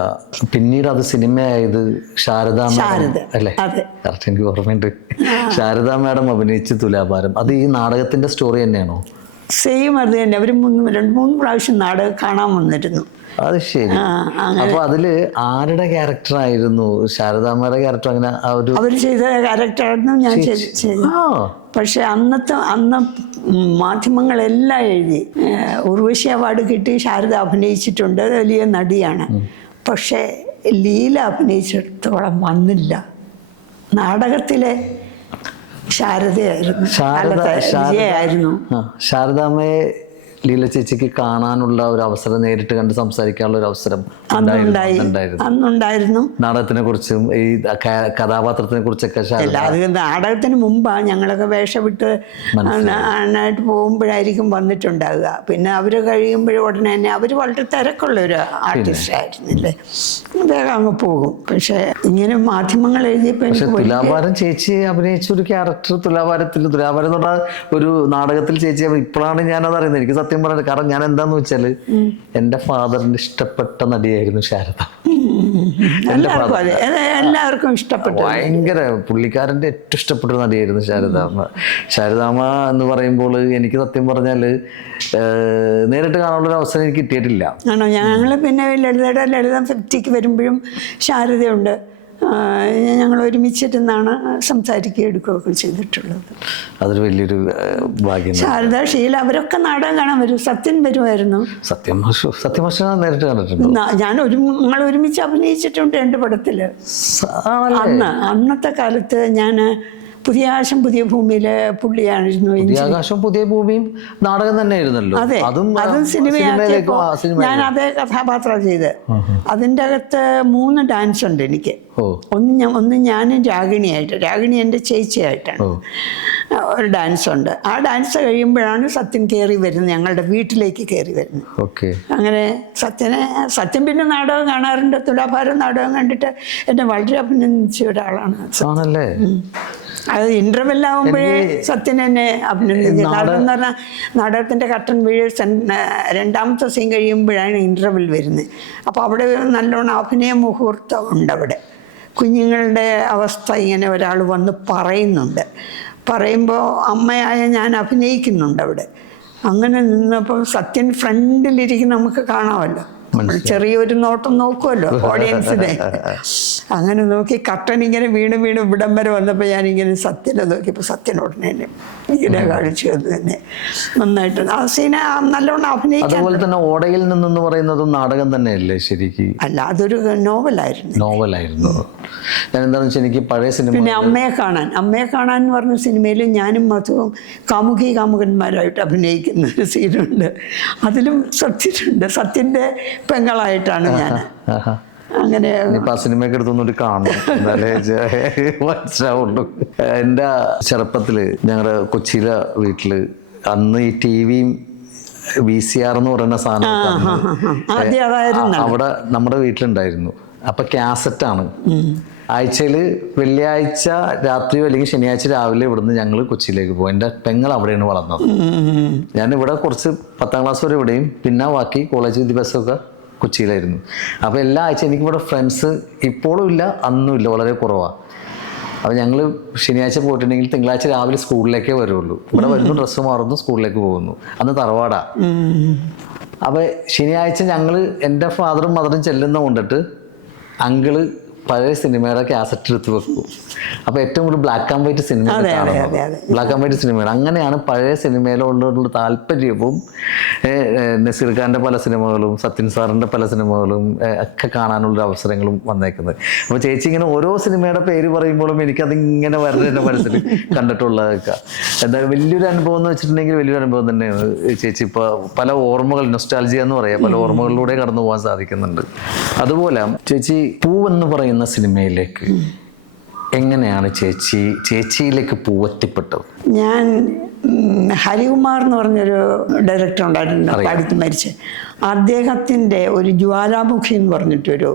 പിന്നീട് അത് സിനിമയായത് ശാരദ അല്ലേ? കറക്റ്റ്, എനിക്ക് ഓർമ്മയുണ്ട്. ശാരദ മാഡം അഭിനയിച്ച് തുലാഭാരം. അത് ഈ നാടകത്തിന്റെ സ്റ്റോറി തന്നെയാണോ? സെയിം അത് തന്നെ. അവർ 2-3 പ്രാവശ്യം നാടകം കാണാൻ വന്നിരുന്നു. അത് ശരി. അപ്പൊ അതില് ആരുടെ ക്യാരക്ടറായിരുന്നു? ശാരദാമ്മയുടെ ക്യാരക്ടർ? അങ്ങനെ അവർ ചെയ്ത ക്യാരക്ടറായിരുന്നു ഞാൻ ചെയ്തത്. പക്ഷെ അന്ന് മാധ്യമങ്ങളെല്ലാം എഴുതി ഉർവശി അവാർഡ് കിട്ടി, ശാരദ അഭിനയിച്ചിട്ടുണ്ട്, വലിയ നടിയാണ്. പക്ഷെ ലീല അഭിനയിച്ചിടത്തോളം വന്നില്ല. നാടകത്തിലെ ശാരദയായിരുന്നു, വിജയായിരുന്നു. ശാരദാമ്മയെ ലീല ചേച്ചിക്ക് കാണാനുള്ള ഒരു അവസരം, നേരിട്ട് കണ്ട് സംസാരിക്കാനുള്ള ഒരു അവസരം അന്നുണ്ടായിരുന്നു. നാടകത്തിനെ കുറിച്ചും ഈ കഥാപാത്രത്തിനെ കുറിച്ചൊക്കെ. നാടകത്തിന് മുമ്പാണ് ഞങ്ങളൊക്കെ വേഷമിട്ട് ആയിട്ട് പോകുമ്പോഴായിരിക്കും വന്നിട്ടുണ്ടാകുക. പിന്നെ അവർ കഴിയുമ്പോഴും ഉടനെ തന്നെ അവർ വളരെ തിരക്കുള്ള ഒരു ആർട്ടിസ്റ്റ് ആയിരുന്നില്ലേ, വേഗം അങ്ങ് പോകും. പക്ഷെ ഇങ്ങനെ മാധ്യമങ്ങൾ എഴുതിയപ്പോൾ തുലാഭാരം ചേച്ചി അഭിനയിച്ച ഒരു ക്യാരക്ടർ തുലാഭാരം എന്ന് പറഞ്ഞ ഒരു നാടകത്തിൽ ചേച്ചി ഇപ്പോഴാണ് ഞാനത് അറിയുന്നത്. എനിക്ക് സത്യം പറഞ്ഞത്, കാരണം ഞാൻ എന്താന്ന് വെച്ചാല് എൻ്റെ ഫാദറിന് ഇഷ്ടപ്പെട്ട നടിയായിരുന്നു ശാരദ. എല്ലാവർക്കും ഇഷ്ടപ്പെട്ടു. ഭയങ്കര പുള്ളിക്കാരൻ്റെ ഏറ്റവും ഇഷ്ടപ്പെട്ട നടിയായിരുന്നു ശാരദാമ്മ. ശാരദാമ്മ എന്ന് പറയുമ്പോൾ എനിക്ക് സത്യം പറഞ്ഞാൽ നേരിട്ട് കാണാനുള്ള അവസരം എനിക്ക് കിട്ടിയിട്ടില്ല. ആണോ? ഞങ്ങൾ പിന്നെ ലളിത 50ക്ക് വരുമ്പോഴും ശാരദയുണ്ട്. ഞങ്ങൾ ഒരുമിച്ചിരുന്നാണ് സംസാരിക്കുകയും എടുക്കുകയൊക്കെ ചെയ്തിട്ടുള്ളത്. അതൊരു വലിയൊരു ഭാഗ്യം. ശാരദ, ഷീല അവരൊക്കെ നാടകം കാണാൻ വരും. സത്യൻ വരുമായിരുന്നു. സത്യമാഷ നേരിട്ട് കണ്ടിട്ടുണ്ട്. ഞങ്ങൾ ഒരുമിച്ച് അഭിനയിച്ചിട്ടുണ്ട് 2 പടത്തില്. അന്നത്തെ കാലത്ത് ഞാൻ പുതിയ ആകാശം പുതിയ ഭൂമിയിലെ പുള്ളിയായിരുന്നു. ആകാശം പുതിയ ഭൂമിയും നാടകം തന്നെയായിരുന്നല്ലോ. അതെ, അതും സിനിമയാക്കിയപ്പോ ഞാൻ അതേ കഥാപാത്രം ചെയ്ത്. അതിൻ്റെ അകത്ത് 3 ഡാൻസ് ഉണ്ട് എനിക്ക്. ഒന്ന് ഞാനും രാഗിണി എൻ്റെ ചേച്ചിയായിട്ടാണ് ഒരു ഡാൻസ് ഉണ്ട്. ആ ഡാൻസ് കഴിയുമ്പോഴാണ് സത്യൻ കയറി വരുന്നത്, ഞങ്ങളുടെ വീട്ടിലേക്ക് കയറി വരുന്നത്. അങ്ങനെ സത്യൻ പിന്നെ നാടകം കാണാറുണ്ട്. തുലാഭാരം നാടകം കണ്ടിട്ട് എന്നെ വളരെ അഭിനന്ദിച്ച ഒരാളാണ്. അത് ഇന്റർവെൽ ആവുമ്പോഴേ സത്യൻ എന്നെ അഭിനന്ദിച്ചു. നാടകം എന്ന് പറഞ്ഞാൽ നാടകത്തിൻ്റെ കട്ടൻ വീഴ് 2ാമത്തെ സീൻ കഴിയുമ്പോഴാണ് ഇന്റർവെൽ വരുന്നത്. അപ്പോൾ അവിടെ നല്ലോണം അഭിനയ മുഹൂർത്തം ഉണ്ട് അവിടെ. കുഞ്ഞുങ്ങളുടെ അവസ്ഥ ഇങ്ങനെ ഒരാൾ വന്ന് പറയുന്നുണ്ട്. പറയുമ്പോൾ അമ്മയായ ഞാൻ അഭിനയിക്കുന്നുണ്ട് അവിടെ. അങ്ങനെ നിന്നപ്പോൾ സത്യൻ ഫ്രണ്ടിലിരിക്കുന്ന നമുക്ക് കാണാമല്ലോ, നമ്മൾ ചെറിയൊരു നോട്ടം നോക്കുമല്ലോ ഓഡിയൻസിനെ. അങ്ങനെ നോക്കി കട്ടൻ ഇങ്ങനെ വീണ് ഇവിടം വരെ വന്നപ്പോൾ ഞാനിങ്ങനെ സത്യനെ നോക്കിയപ്പോൾ സത്യനോടനെ ഇങ്ങനെ കാണിച്ചു. അത് തന്നെ നന്നായിട്ട് ആ സീന നല്ലോണം അഭിനയിക്കാൻ. അതുപോലെ തന്നെ ഓടയിൽ നിന്നെന്ന് പറയുന്നത് നാടകം തന്നെയല്ലേ ശരിക്കും? അല്ല, അതൊരു നോവലായിരുന്നു. ഞാൻ എന്താണെന്ന് വെച്ചാൽ എനിക്ക് പഴയ സിനിമ, പിന്നെ അമ്മയെ കാണാൻ എന്ന് പറഞ്ഞ സിനിമയിൽ ഞാനും മധുവും കാമുകന്മാരായിട്ട് അഭിനയിക്കുന്ന ഒരു സീനുണ്ട്. അതിലും സത്യനുണ്ട്. സത്യൻ്റെ പെങ്ങളായിട്ടാണ് ഞാൻ. അങ്ങനെ ആ സിനിമയൊക്കെ എടുത്തൊന്നൊരു കാണും, എന്നാലേ മനസ്സിലാവുള്ളൂ. എൻ്റെ ചെറുപ്പത്തില് ഞങ്ങളുടെ കൊച്ചിയിലെ വീട്ടില് അന്ന് ഈ ടിവിയും VCR എന്ന് പറയുന്ന സാധനം അവിടെ നമ്മുടെ വീട്ടിലുണ്ടായിരുന്നു. അപ്പൊ കാസറ്റാണ്. ആഴ്ചയിൽ വെള്ളിയാഴ്ച രാത്രിയോ അല്ലെങ്കിൽ ശനിയാഴ്ച രാവിലെ ഇവിടുന്ന് ഞങ്ങൾ കൊച്ചിയിലേക്ക് പോകും. എൻ്റെ പെങ്ങൾ അവിടെയാണ് വളർന്നത്. ഞാനിവിടെ കുറച്ച് 10ാം ക്ലാസ് വരെ ഇവിടെയും, പിന്നെ ബാക്കി കോളേജ് വിദ്യാഭ്യാസമൊക്കെ കൊച്ചിയിലായിരുന്നു. അപ്പോൾ എല്ലാ ആഴ്ച എനിക്കിവിടെ ഫ്രണ്ട്സ് ഇപ്പോഴും ഇല്ല, അന്നും ഇല്ല, വളരെ കുറവാണ്. അപ്പോൾ ഞങ്ങൾ ശനിയാഴ്ച പോയിട്ടുണ്ടെങ്കിൽ തിങ്കളാഴ്ച രാവിലെ സ്കൂളിലേക്കേ വരുള്ളൂ. ഇവിടെ വരുന്നു, ഡ്രസ്സ് മാറുന്നു, സ്കൂളിലേക്ക് പോകുന്നു. അന്ന് തറവാടാ. അപ്പോൾ ശനിയാഴ്ച ഞങ്ങൾ എൻ്റെ ഫാദറും മദറും ചെല്ലുന്ന കൊണ്ടിട്ട് അങ്കിള് പഴയ സിനിമയുടെ കാസറ്റ് എടുത്ത് വെക്കും. അപ്പോൾ ഏറ്റവും കൂടുതൽ black and white cinema black and white സിനിമയാണ്. അങ്ങനെയാണ് പഴയ സിനിമയിലുള്ള താല്പര്യവും നസീർ ഖാൻ്റെ പല സിനിമകളും സത്യൻ സാറിൻ്റെ പല സിനിമകളും ഒക്കെ കാണാനുള്ള അവസരങ്ങളും വന്നേക്കുന്നത്. അപ്പോൾ ചേച്ചി ഇങ്ങനെ ഓരോ സിനിമയുടെ പേര് പറയുമ്പോഴും എനിക്കതിങ്ങനെ വരുന്ന എൻ്റെ മനസ്സിൽ കണ്ടിട്ടുള്ളതൊക്കെ എന്തായാലും വലിയൊരു അനുഭവം എന്ന് വെച്ചിട്ടുണ്ടെങ്കിൽ വലിയൊരു അനുഭവം തന്നെയാണ് ചേച്ചി. ഇപ്പോൾ പല ഓർമ്മകൾ, നൊസ്റ്റാൾജിയ എന്ന് പറയാം, പല ഓർമ്മകളിലൂടെ കടന്നു പോകാൻ സാധിക്കുന്നുണ്ട്. അതുപോലെ ചേച്ചി പൂവെന്ന് പറയുന്ന സിനിമയിലേക്ക് എങ്ങനെയാണ് ചേച്ചിയിലേക്ക് പൂവെത്തിപ്പെട്ടത്? ഞാൻ ഹരികുമാർ എന്ന് പറഞ്ഞൊരു ഡയറക്ടർ ഉണ്ടായിരുന്നു, അടുത്ത് മരിച്ച്. അദ്ദേഹത്തിൻ്റെ ഒരു ജ്വാലാമുഖി എന്ന് പറഞ്ഞിട്ടൊരു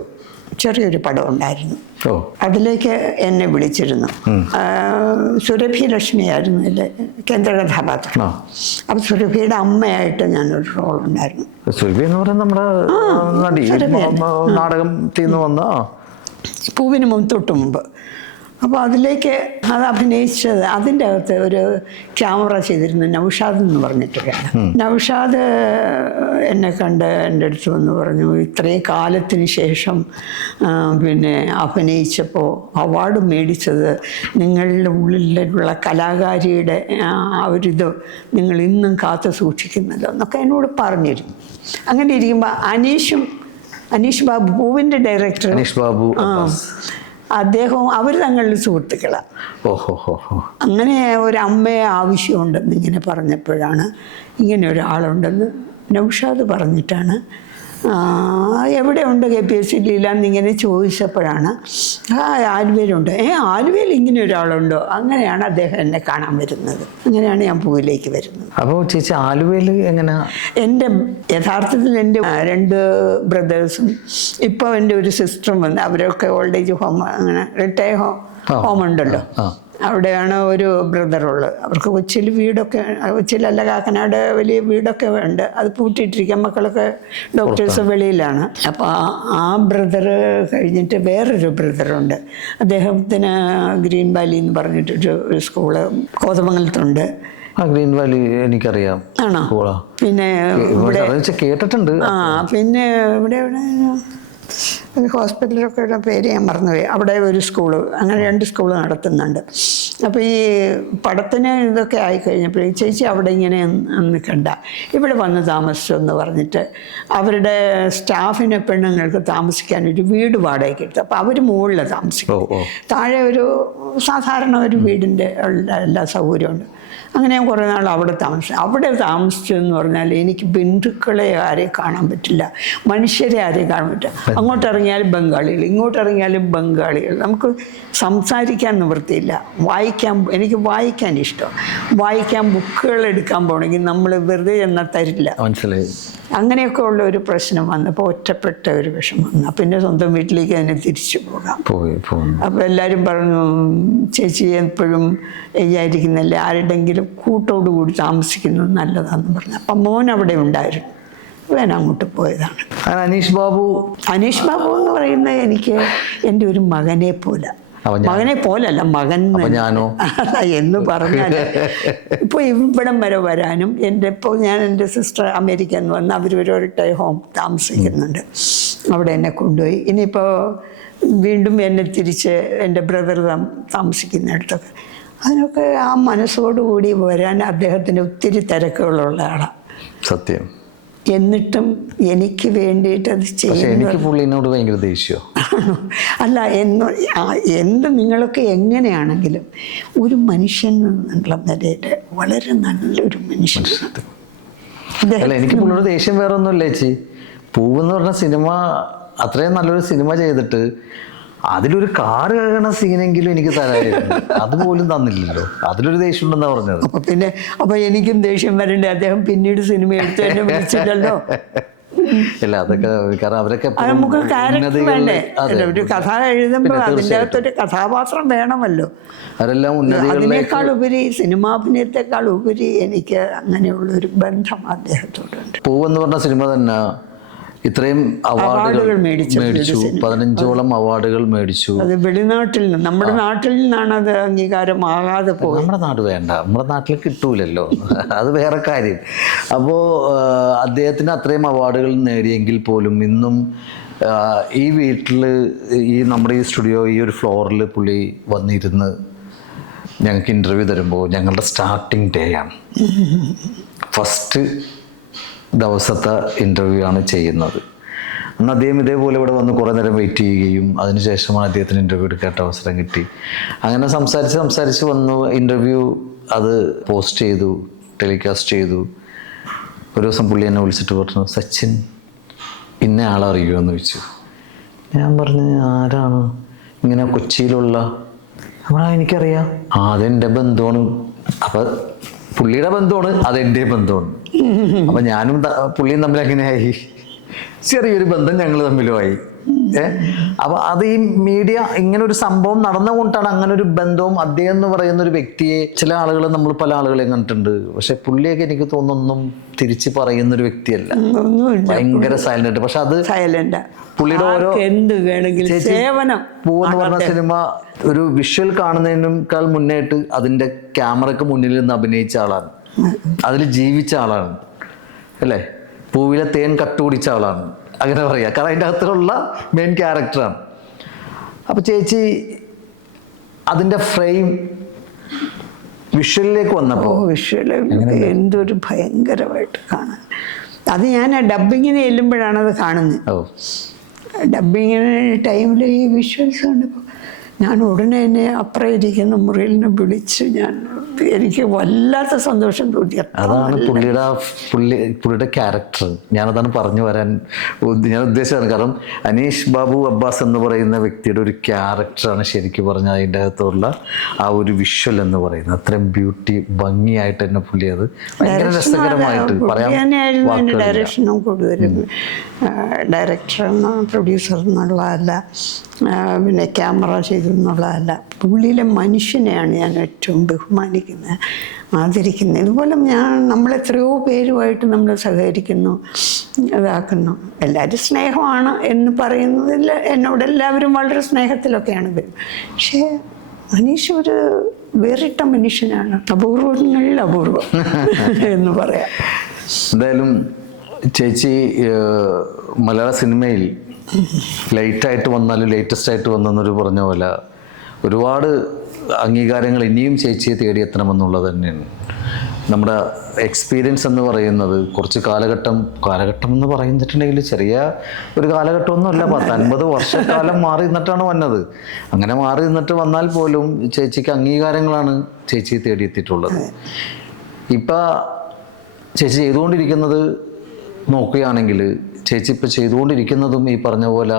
ചെറിയൊരു പടം ഉണ്ടായിരുന്നു. അതിലേക്ക് എന്നെ വിളിച്ചിരുന്നു. സുരഭി ലക്ഷ്മിയായിരുന്നു അതിലെ കേന്ദ്ര കഥാപാത്രം. അപ്പം സുരഭിയുടെ അമ്മയായിട്ട് ഞാനൊരു റോൾ ഉണ്ടായിരുന്നു. സുരഭി എന്ന് പറയുന്നത് നമ്മുടെ നാടകത്തിൽ നിന്ന് വന്ന പൂവിന് തൊട്ട് മുമ്പ്. അപ്പോൾ അതിലേക്ക് അത് അഭിനയിച്ചത്, അതിൻ്റെ അകത്ത് ഒരു ക്യാമറ ചെയ്തിരുന്നു നൗഷാദ് എന്ന് പറഞ്ഞിട്ടൊക്കെയാണ്. നൗഷാദ് എന്നെ കണ്ട് എൻ്റെ അടുത്ത് വന്ന് പറഞ്ഞു, ഇത്രയും കാലത്തിന് ശേഷം പിന്നെ അഭിനയിച്ചപ്പോൾ അവാർഡ് മേടിച്ചത് നിങ്ങളുടെ ഉള്ളിലുള്ള കലാകാരിയുടെ ആ ഒരിത് നിങ്ങൾ ഇന്നും കാത്തു സൂക്ഷിക്കുന്നല്ലോ എന്നൊക്കെ എന്നോട് പറഞ്ഞിരുന്നു. അങ്ങനെ ഇരിക്കുമ്പോൾ അനീഷ് ബാബു, പൂവിൻ്റെ ഡയറക്ടർ അനീഷ് ബാബു, അദ്ദേഹവും അവർ തങ്ങളിൽ സുഹൃത്തുക്കളാണ്. അങ്ങനെ ഒരു അമ്മയെ ആവശ്യമുണ്ടെന്ന് ഇങ്ങനെ പറഞ്ഞപ്പോഴാണ്, ഇങ്ങനെ ഒരാളുണ്ടെന്ന് നൗഷാദ് പറഞ്ഞിട്ടാണ്. എവിടെയുണ്ട് KPSC ഇല്ലാന്നിങ്ങനെ ചോദിച്ചപ്പോഴാണ്, ആലുവയിലുണ്ട്. ആലുവയിൽ ഇങ്ങനെ ഒരാളുണ്ടോ? അങ്ങനെയാണ് അദ്ദേഹം എന്നെ കാണാൻ വരുന്നത്. അങ്ങനെയാണ് ഞാൻ പൂവിലേക്ക് വരുന്നത്. അപ്പോൾ ചേച്ചി ആലുവയിൽ എങ്ങനെയാ? എൻ്റെ യഥാർത്ഥത്തിൽ എൻ്റെ 2 ബ്രദേഴ്സും ഇപ്പോൾ എൻ്റെ ഒരു സിസ്റ്ററും വന്ന്, അവരൊക്കെ ഓൾഡ് ഏജ് ഹോം, അങ്ങനെ റിട്ടയർ ഹോം ഉണ്ടല്ലോ, അവിടെയാണ് ഒരു ബ്രദറുള്ളത്. അവർക്ക് കൊച്ചിയിൽ വീടൊക്കെ, കൊച്ചിയിലല്ല കാക്കനാട് വലിയ വീടൊക്കെ ഉണ്ട്. അത് പൂട്ടിയിട്ടിരിക്കുക, മക്കളൊക്കെ ഡോക്ടേഴ്സ് വെളിയിലാണ്. അപ്പോൾ ആ ബ്രദർ കഴിഞ്ഞിട്ട് വേറൊരു ബ്രദറുണ്ട്. അദ്ദേഹത്തിന് ഗ്രീൻ വാലി എന്ന് പറഞ്ഞിട്ടൊരു സ്കൂള് കോതമംഗലത്തുണ്ട്. ഗ്രീൻ വാലി എനിക്കറിയാം. ആണോ? പിന്നെ കേട്ടിട്ടുണ്ട്. പിന്നെ ഇവിടെ ഒരു ഹോസ്പിറ്റലൊക്കെ പേര് ഞാൻ മറന്നുപോയി. അവിടെ ഒരു സ്കൂള്, അങ്ങനെ 2 സ്കൂള് നടത്തുന്നുണ്ട്. അപ്പോൾ ഈ പടത്തിന് ഇതൊക്കെ ആയിക്കഴിഞ്ഞപ്പോഴേ ചേച്ചി അവിടെ ഇങ്ങനെ നിൽക്കണ്ട, ഇവിടെ വന്ന് താമസിച്ചെന്ന് പറഞ്ഞിട്ട് അവരുടെ സ്റ്റാഫിനെ പെണ്ണുങ്ങൾക്ക് താമസിക്കാൻ ഒരു വീട് വാടകയ്ക്ക് എടുത്തു. അപ്പോൾ അവർ മുകളിൽ താമസിക്കും, താഴെ ഒരു സാധാരണ ഒരു വീടിൻ്റെ എല്ലാ സൗകര്യമുണ്ട്. അങ്ങനെ ഞാൻ കുറേ നാൾ അവിടെ താമസിച്ചെന്ന് പറഞ്ഞാൽ എനിക്ക് ബന്ധുക്കളെ ആരെയും കാണാൻ പറ്റില്ല, മനുഷ്യരെ ആരെയും കാണാൻ പറ്റില്ല. അങ്ങോട്ട് ഇറങ്ങിയാലും ബംഗാളികൾ, ഇങ്ങോട്ട് ഇറങ്ങിയാലും ബംഗാളികൾ. നമുക്ക് സംസാരിക്കാൻ നിവൃത്തിയില്ല. എനിക്ക് വായിക്കാൻ ഇഷ്ടം. വായിക്കാൻ ബുക്കുകൾ എടുക്കാൻ പോകണമെങ്കിൽ നമ്മൾ വെറുതെ എന്നാൽ തരില്ല. മനസ്സിലായി. അങ്ങനെയൊക്കെ ഉള്ള ഒരു പ്രശ്നം വന്നപ്പോൾ ഒറ്റപ്പെട്ട ഒരു വിഷമം വന്നു. പിന്നെ സ്വന്തം വീട്ടിലേക്ക് തന്നെ തിരിച്ചു പോകാം. അപ്പോൾ എല്ലാവരും പറഞ്ഞു, ചേച്ചി എപ്പോഴും വിചാരിക്കുന്നില്ല, ആരുടെങ്കിലും കൂട്ടോടുകൂടി താമസിക്കുന്നത് നല്ലതാണെന്ന് പറഞ്ഞു. അപ്പം മോൻ അവിടെ ഉണ്ടായിരുന്നു. ഞാൻ അങ്ങോട്ട് പോയതാണ്. അങ്ങനെ അനീഷ് ബാബു എന്ന് പറയുന്നത് എനിക്ക് എൻ്റെ ഒരു മകനെ പോലെ, മകനെ പോലല്ല മകൻ ഞാനോ എന്ന് പറഞ്ഞാൽ ഇപ്പോൾ ഇവിടം വരെ വരാനും ഇപ്പോൾ ഞാൻ എൻ്റെ സിസ്റ്റർ അമേരിക്കയിൽ നിന്ന് വന്ന് അവർ ഒരു ഹോം താമസിക്കുന്നുണ്ട്, അവിടെ എന്നെ കൊണ്ടുപോയി. ഇനിയിപ്പോൾ വീണ്ടും എന്നെ തിരിച്ച് എൻ്റെ ബ്രദർ താമസിക്കുന്നിടത്തൊക്കെ അതിനൊക്കെ ആ മനസ്സോടുകൂടി വരാൻ അദ്ദേഹത്തിന് ഒത്തിരി തിരക്കുകളുള്ള ആളാണ്. സത്യം. എന്നിട്ടും എനിക്ക് വേണ്ടിയിട്ട് അത് എനിക്ക് പുള്ളിനോട് ഭയങ്കര ദേഷ്യമോ അല്ല, എന്ത് നിങ്ങളൊക്കെ എങ്ങനെയാണെങ്കിലും ഒരു മനുഷ്യൻ എന്നുള്ള നിലയിൽ വളരെ നല്ലൊരു മനുഷ്യനാണ്. അല്ല, എനിക്ക് പുള്ളിയോട് ദേഷ്യം വേറെ ഒന്നുമില്ല ചേച്ചി. പൂവെന്ന് പറഞ്ഞ സിനിമ അത്രയും നല്ലൊരു സിനിമ ചെയ്തിട്ട് അതിലൊരു കാറ് കഴുകണ സീനെങ്കിലും എനിക്ക് തരായിരുന്നു, അതുപോലും തന്നില്ലല്ലോ. അതിലൊരു ദേഷ്യം ഉണ്ടെന്നാ പറഞ്ഞത്. അപ്പൊ എനിക്കും ദേഷ്യം വരണ്ടേ? അദ്ദേഹം പിന്നീട് സിനിമ എടുത്ത് എന്നെ വിളിച്ചില്ലല്ലോ. അല്ല, അതൊക്കെ കാരണം അവരൊക്കെ നമുക്ക് ക്യാരക്ടർ വേണ്ടേ? ഒരു കഥ എഴുതുമ്പോൾ അതിൻ്റെ അകത്തൊരു കഥാപാത്രം വേണമല്ലോ. അതിനേക്കാൾ ഉപരി സിനിമാഭിനയത്തെക്കാൾ ഉപരി എനിക്ക് അങ്ങനെയുള്ളൊരു ബന്ധം അദ്ദേഹത്തോടുണ്ട്. പൂവെന്ന് പറഞ്ഞ സിനിമ തന്നെ ഇത്രയും അവാർഡുകൾ മേടിച്ചു, 15ഓളം അവാർഡുകൾ മേടിച്ചു. അത് വെളിനാട്ടിൽ നിന്ന്, നമ്മുടെ നാട്ടിൽ നിന്നാണ് അത് അംഗീകാരമാകാതെ പോകും. നമ്മുടെ നാട് വേണ്ട, നമ്മുടെ നാട്ടിൽ കിട്ടൂലല്ലോ, അത് വേറെ കാര്യം. അപ്പോൾ അദ്ദേഹത്തിന് അത്രയും അവാർഡുകൾ നേടിയെങ്കിൽ പോലും ഇന്നും ഈ വീട്ടിൽ, നമ്മുടെ ഈ സ്റ്റുഡിയോ, ഈ ഒരു ഫ്ലോറിൽ പുള്ളി വന്നിരുന്ന് ഞങ്ങൾക്ക് ഇൻ്റർവ്യൂ തരുമ്പോൾ ഞങ്ങളുടെ സ്റ്റാർട്ടിങ് ഡേ ആണ്, ഫസ്റ്റ് ദിവസത്തെ ഇൻ്റർവ്യൂ ആണ് ചെയ്യുന്നത്. അന്ന് അദ്ദേഹം ഇതേപോലെ ഇവിടെ വന്ന് കുറേ നേരം വെയിറ്റ് ചെയ്യുകയും അതിനുശേഷമാണ് അദ്ദേഹത്തിന് ഇൻ്റർവ്യൂ എടുക്കേണ്ട അവസരം കിട്ടി. അങ്ങനെ സംസാരിച്ച് വന്നു. ഇൻ്റർവ്യൂ അത് പോസ്റ്റ് ചെയ്തു, ടെലികാസ്റ്റ് ചെയ്തു. ഒരു ദിവസം പുള്ളി എന്നെ വിളിച്ചിട്ട് പറഞ്ഞു, സച്ചിൻ ഇന്ന ആളെ അറിയുമെന്ന് ചോദിച്ചു. ഞാൻ പറഞ്ഞു, ആരാണ്? ഇങ്ങനെ കൊച്ചിയിലുള്ള. എനിക്കറിയാം, അതെൻ്റെ ബന്ധുവാണ്. അപ്പം പുള്ളിയുടെ ബന്ധുവാണ്, അതെൻ്റെ ബന്ധുവാണ്. അപ്പം ഞാനും പുള്ളിയും തമ്മിൽ അങ്ങനെയായി, ചെറിയൊരു ബന്ധം ഞങ്ങൾ തമ്മിലുമായി. അപ്പൊ അത് ഈ മീഡിയ ഇങ്ങനെ ഒരു സംഭവം നടന്നുകൊണ്ടാണ് അങ്ങനെ ഒരു ബന്ധവും. അദ്ദേഹം എന്ന് പറയുന്ന ഒരു വ്യക്തിയെ ചില ആളുകൾ, നമ്മൾ പല ആളുകളെയും കണ്ടിട്ടുണ്ട്, പക്ഷെ പുള്ളിയൊക്കെ എനിക്ക് തോന്നുന്നൊന്നും തിരിച്ച് പറയുന്ന ഒരു വ്യക്തിയല്ല, ഭയങ്കര സൈലന്റ്. പക്ഷെ അത് പുള്ളിയുടെ ഓരോ പൂവെന്ന് പറഞ്ഞ സിനിമ ഒരു വിഷ്വൽ കാണുന്നതിനേക്കാൾ മുന്നേട്ട് അതിന്റെ ക്യാമറക്ക് മുന്നിൽ നിന്ന് അഭിനയിച്ച ആളാണ്, അതിൽ ജീവിച്ച ആളാണ്, അല്ലേ? പൂവിലെ തേൻ കട്ടുപിടിച്ച ആളാണ്, അങ്ങനെ പറയാം. കാരണം അതിൻ്റെ അകത്തുള്ള മെയിൻ ക്യാരക്ടറാണ്. അപ്പോൾ ചേച്ചി അതിൻ്റെ ഫ്രെയിം വിഷ്വലിലേക്ക് വന്നപ്പോൾ എന്തൊരു ഭയങ്കരമായിട്ട് കാണാൻ. അത് ഞാൻ ഡബ്ബിങ്ങിന് ചെല്ലുമ്പോഴാണ് അത് കാണുന്നത്. ഡബ്ബിങ്ങിന് ടൈമിൽ ഈ വിഷ്വൽസ് കണ്ടപ്പോൾ ഞാൻ ഉടനെ എന്നെ അപ്പുറം ഇരിക്കുന്ന മുറിയിൽ നിന്ന് വിളിച്ച് എനിക്ക് വല്ലാത്ത സന്തോഷം തോന്നി. അതാണ് പുള്ളിയുടെ ക്യാരക്ടർ. ഞാനതാണ് പറഞ്ഞു വരാൻ ഞാൻ ഉദ്ദേശിച്ചത്. കാരണം അനീഷ് ബാബു അബ്ബാസ് എന്ന് പറയുന്ന വ്യക്തിയുടെ ഒരു ക്യാരക്ടറാണ് ശരിക്കും പറഞ്ഞാൽ അതിൻ്റെ അകത്തുള്ള ആ ഒരു വിഷ്വൽ എന്ന് പറയുന്നത്. അത്രയും ഭംഗിയായിട്ട് തന്നെ പുള്ളി അത് ഭയങ്കര രസകരമായിട്ട് പറയാൻ. ഡയറക്ഷനും കൂടുതലും ഡയറക്ടർ പ്രൊഡ്യൂസർ എന്നുള്ളതല്ല, പിന്നെ ക്യാമറ ചെയ്തെന്നുള്ളതല്ല, പുള്ളിയിലെ മനുഷ്യനെയാണ് ഞാൻ ഏറ്റവും ബഹുമാനിക്കുന്നത്, ആദരിക്കുന്നത്. ഇതുപോലെ നമ്മളെത്രയോ പേരുമായിട്ട് നമ്മൾ സഹകരിക്കുന്നു, ഇതാക്കുന്നു. എല്ലാവരും സ്നേഹമാണ് എന്ന് പറയുന്നതിൽ എന്നോട് എല്ലാവരും വളരെ സ്നേഹത്തിലൊക്കെയാണ് വരും. പക്ഷേ അനീഷ് ഒരു വേറിട്ട മനുഷ്യനാണ്, അപൂർവങ്ങളിൽ അപൂർവം എന്ന് പറയാം. എന്തായാലും ചേച്ചി മലയാള സിനിമയിൽ ലേറ്റായിട്ട് വന്നാലും ലേറ്റസ്റ്റ് ആയിട്ട് വന്നെന്നൊരു പറഞ്ഞ പോലെ ഒരുപാട് അംഗീകാരങ്ങൾ ഇനിയും ചേച്ചിയെ തേടിയെത്തണമെന്നുള്ളത് തന്നെയാണ്. നമ്മുടെ എക്സ്പീരിയൻസ് എന്ന് പറയുന്നത് കുറച്ച് കാലഘട്ടം എന്ന് പറഞ്ഞിട്ടുണ്ടെങ്കിൽ ചെറിയ ഒരു കാലഘട്ടമൊന്നുമല്ല, 50 വർഷക്കാലം മാറി നിന്നിട്ടാണ് വന്നത്. അങ്ങനെ മാറി നിന്നിട്ട് വന്നാൽ പോലും ചേച്ചിക്ക് അംഗീകാരങ്ങളാണ് ചേച്ചിയെ തേടിയെത്തിയിട്ടുള്ളത്. ഇപ്പം ചേച്ചി ചെയ്തുകൊണ്ടിരിക്കുന്നത് നോക്കുകയാണെങ്കിൽ ചേച്ചി ഇപ്പോൾ ചെയ്തുകൊണ്ടിരിക്കുന്നതും ഈ പറഞ്ഞ പോലെ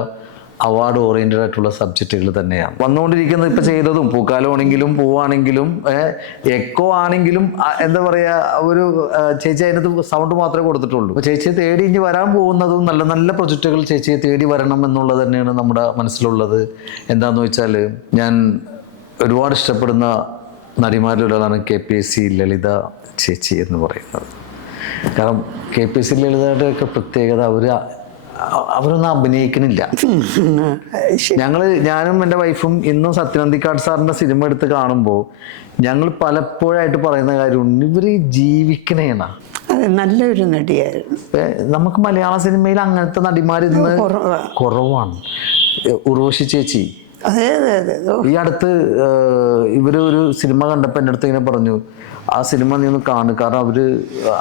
അവാർഡ് ഓറിയൻറ്റഡ് ആയിട്ടുള്ള സബ്ജക്റ്റുകൾ തന്നെയാണ് വന്നുകൊണ്ടിരിക്കുന്നത്. ഇപ്പം ചെയ്തതും പൂക്കാലമാണെങ്കിലും പൂവാണെങ്കിലും എക്കോ ആണെങ്കിലും എന്താ പറയുക, ഒരു ചേച്ചി അതിനകത്ത് സൗണ്ട് മാത്രമേ കൊടുത്തിട്ടുള്ളൂ. അപ്പോൾ ചേച്ചിയെ തേടി ഇനി വരാൻ പോകുന്നതും നല്ല നല്ല പ്രൊജക്റ്റുകൾ ചേച്ചിയെ തേടി വരണം എന്നുള്ളത് തന്നെയാണ് നമ്മുടെ മനസ്സിലുള്ളത്. എന്താണെന്ന് വെച്ചാൽ ഞാൻ ഒരുപാട് ഇഷ്ടപ്പെടുന്ന നടിമാരിലൊരാളാണ് KPSC ലളിത ചേച്ചി എന്ന് പറയുന്നത്. കാരണം KPC ലളിതയുടെയൊക്കെ പ്രത്യേകത അവരൊന്നും അഭിനയിക്കണില്ല. ഞാനും എൻ്റെ വൈഫും ഇന്നും സത്യനന്ദിക്കാട് സാറിൻ്റെ സിനിമ എടുത്ത് കാണുമ്പോൾ ഞങ്ങൾ പലപ്പോഴായിട്ട് പറയുന്ന കാര്യമുണ്ട്, ഇവര് ജീവിക്കണേണ. അതെ, നല്ലൊരു നടിയായിരുന്നു. നമുക്ക് മലയാള സിനിമയിൽ അങ്ങനത്തെ നടിമാരിന്ന് കുറവാണ്. ഉർവശി ചേച്ചി ഈ അടുത്ത് ഒരു സിനിമ കണ്ടപ്പോൾ എൻ്റെ അടുത്ത് ഇങ്ങനെ പറഞ്ഞു, ആ സിനിമ നീ ഒന്ന് കാണും, കാരണം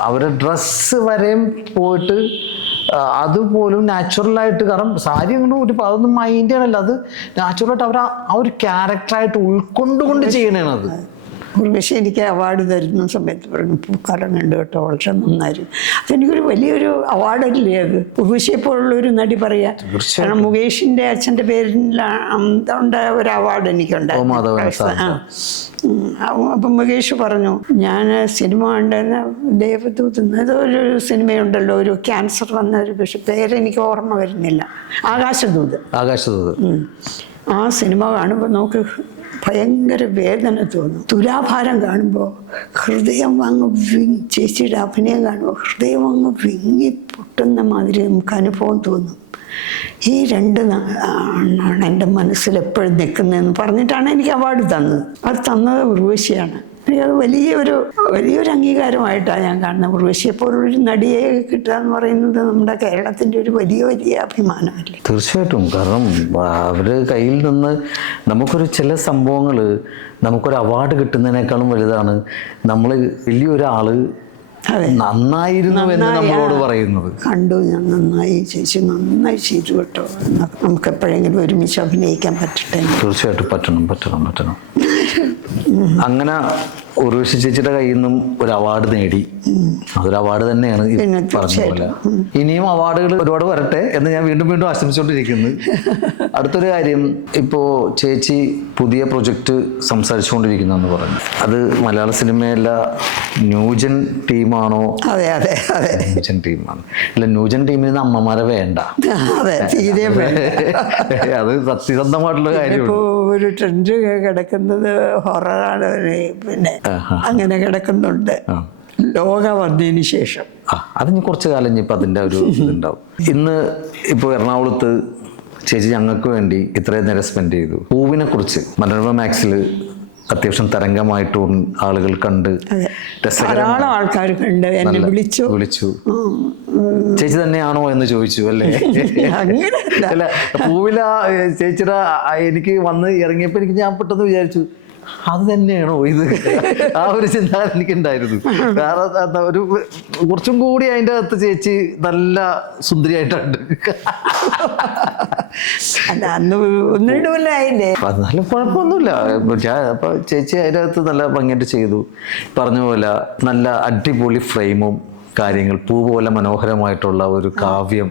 അവരുടെ ഡ്രസ്സ് വരെയും പോയിട്ട് അതുപോലും നാച്ചുറലായിട്ട്, കാരണം സാരി അങ്ങനെ അതൊന്നും മൈൻഡ് ചെയ്യണമല്ല, അത് നാച്ചുറലായിട്ട് അവർ ആ ഒരു ക്യാരക്ടറായിട്ട് ഉൾക്കൊണ്ടുകൊണ്ട് ചെയ്യണേണ്. അത് ഉർവശി എനിക്ക് അവാർഡ് തരുന്ന സമയത്ത് പറഞ്ഞു, പൂക്കാലം കണ്ടു കേട്ടോ, വളരെ നന്നായിരുന്നു. അതെനിക്കൊരു വലിയൊരു അവാർഡല്ലേ അത്, ഉർവശിയെ പോലുള്ളൊരു നടി പറയാ. കാരണം മുകേഷിന്റെ അച്ഛൻ്റെ പേരിലുണ്ട് ഒരു അവാർഡ് എനിക്കുണ്ടായിരുന്നു. അപ്പം മുകേഷ് പറഞ്ഞു, ഞാൻ സിനിമ കണ്ടെന്ന് ദേവദൂത് ഏതൊരു സിനിമയുണ്ടല്ലോ, ഒരു ക്യാൻസർ വന്ന ഒരു പക്ഷെ പേരെനിക്ക് ഓർമ്മ വരുന്നില്ല, ആകാശദൂത്. ആ സിനിമ കാണുമ്പോൾ നമുക്ക് ഭയങ്കര വേദന തോന്നും. തുലാഭാരം കാണുമ്പോൾ ഹൃദയം അങ്ങ് ചേച്ചിയുടെ അഭിനയം കാണുമ്പോൾ ഹൃദയം അങ്ങ് വിങ്ങി പൊട്ടുന്ന മാതിരി നമുക്ക് അനുഭവം തോന്നും. ഈ രണ്ട് ആണ് എൻ്റെ മനസ്സിൽ എപ്പോഴും നിൽക്കുന്നതെന്ന് പറഞ്ഞിട്ടാണ് എനിക്ക് അവാർഡ് തന്നത്. അത് തന്നത് ഉർവശിയാണ്. എനിക്കത് വലിയൊരു അംഗീകാരമായിട്ടാണ് ഞാൻ കാണുന്നത്. ഉർവശിയെപ്പോലൊരു നടിയെ കിട്ടുക എന്ന് പറയുന്നത് നമ്മുടെ കേരളത്തിൻ്റെ ഒരു വലിയ അഭിമാനമല്ലേ. തീർച്ചയായിട്ടും. കാരണം അവര് കയ്യിൽ നിന്ന് നമുക്കൊരു ചില സംഭവങ്ങൾ, നമുക്കൊരു അവാർഡ് കിട്ടുന്നതിനേക്കാളും വലുതാണ് നമ്മൾ വലിയൊരാള് നന്നായിരുന്നു എന്ന് നമ്മളോട് പറയുന്നത്. കണ്ടു, ഞാൻ നന്നായി ചേച്ചി, നന്നായി ചെയ്തു കേട്ടോ, നമുക്ക് എപ്പോഴെങ്കിലും ഒരുമിച്ച് അഭിനയിക്കാൻ പറ്റട്ടെ. തീർച്ചയായിട്ടും പറ്റണം. അങ്ങനെ ഉർവശി ചേച്ചിയുടെ കയ്യിൽ നിന്നും ഒരു അവാർഡ് നേടി. അതൊരു അവാർഡ് തന്നെയാണ് പറഞ്ഞ പോലെ. ഇനിയും അവാർഡുകൾ ഒരുപാട് വരട്ടെ എന്ന് ഞാൻ വീണ്ടും ആശംസിച്ചുകൊണ്ടിരിക്കുന്നു. അടുത്തൊരു കാര്യം, ഇപ്പോ ചേച്ചി പുതിയ പ്രൊജക്റ്റ് സംസാരിച്ചുകൊണ്ടിരിക്കുന്നെന്ന് പറഞ്ഞു. അത് മലയാള സിനിമയല്ല, ന്യൂജൻ ടീമാണോ? അതെ, ന്യൂജൻ ടീമാണ്. അല്ല, ന്യൂജൻ ടീമിൽ നിന്ന് അമ്മമാരെ വേണ്ട. അത് സത്യസന്ധമായിട്ടുള്ള കാര്യമാണ്. ഒരു ട്രെൻഡ് കിടക്കുന്നത് ഹൊററാണ്, പിന്നെ അങ്ങനെ കിടക്കുന്നുണ്ട് ലോക വന്നതിന് ശേഷം. അതിന് കുറച്ച് കാലം ഇപ്പം അതിൻ്റെ ഒരു ഇതുണ്ടാവും. ഇന്ന് ഇപ്പോൾ എറണാകുളത്ത് ചേച്ചി ഞങ്ങൾക്ക് വേണ്ടി ഇത്രയും നേരം സ്പെൻഡ് ചെയ്തു. പൂവിനെ കുറിച്ച് മനോരമ മാക്സിൽ അത്യാവശ്യം തരംഗമായിട്ടും ആളുകൾ കണ്ട്, ധാരാളം ആൾക്കാർ കണ്ട് എന്നെ വിളിച്ചു. ചേച്ചി തന്നെയാണോ എന്ന് ചോദിച്ചു അല്ലേ? അല്ല, പൂവില ചേച്ചിയുടെ എനിക്ക് വന്ന് ഇറങ്ങിയപ്പോൾ ഞാൻ പെട്ടെന്ന് വിചാരിച്ചു, അത് തന്നെയാണോ ഇത്? ആ ഒരു ചിന്ത എനിക്കുണ്ടായിരുന്നു. കാരണം ഒരു കുറച്ചും കൂടി അതിൻ്റെ അകത്ത് ചേച്ചി നല്ല സുന്ദരിയായിട്ടുണ്ട്. എന്നാലും കുഴപ്പമൊന്നുമില്ല. അപ്പൊ ചേച്ചി അതിൻ്റെ അകത്ത് നല്ല ഭംഗിയായിട്ട് ചെയ്തു. പറഞ്ഞ പോലെ നല്ല അടിപൊളി ഫ്രെയിമും കാര്യങ്ങൾ, പൂ പോലെ മനോഹരമായിട്ടുള്ള ഒരു കാവ്യം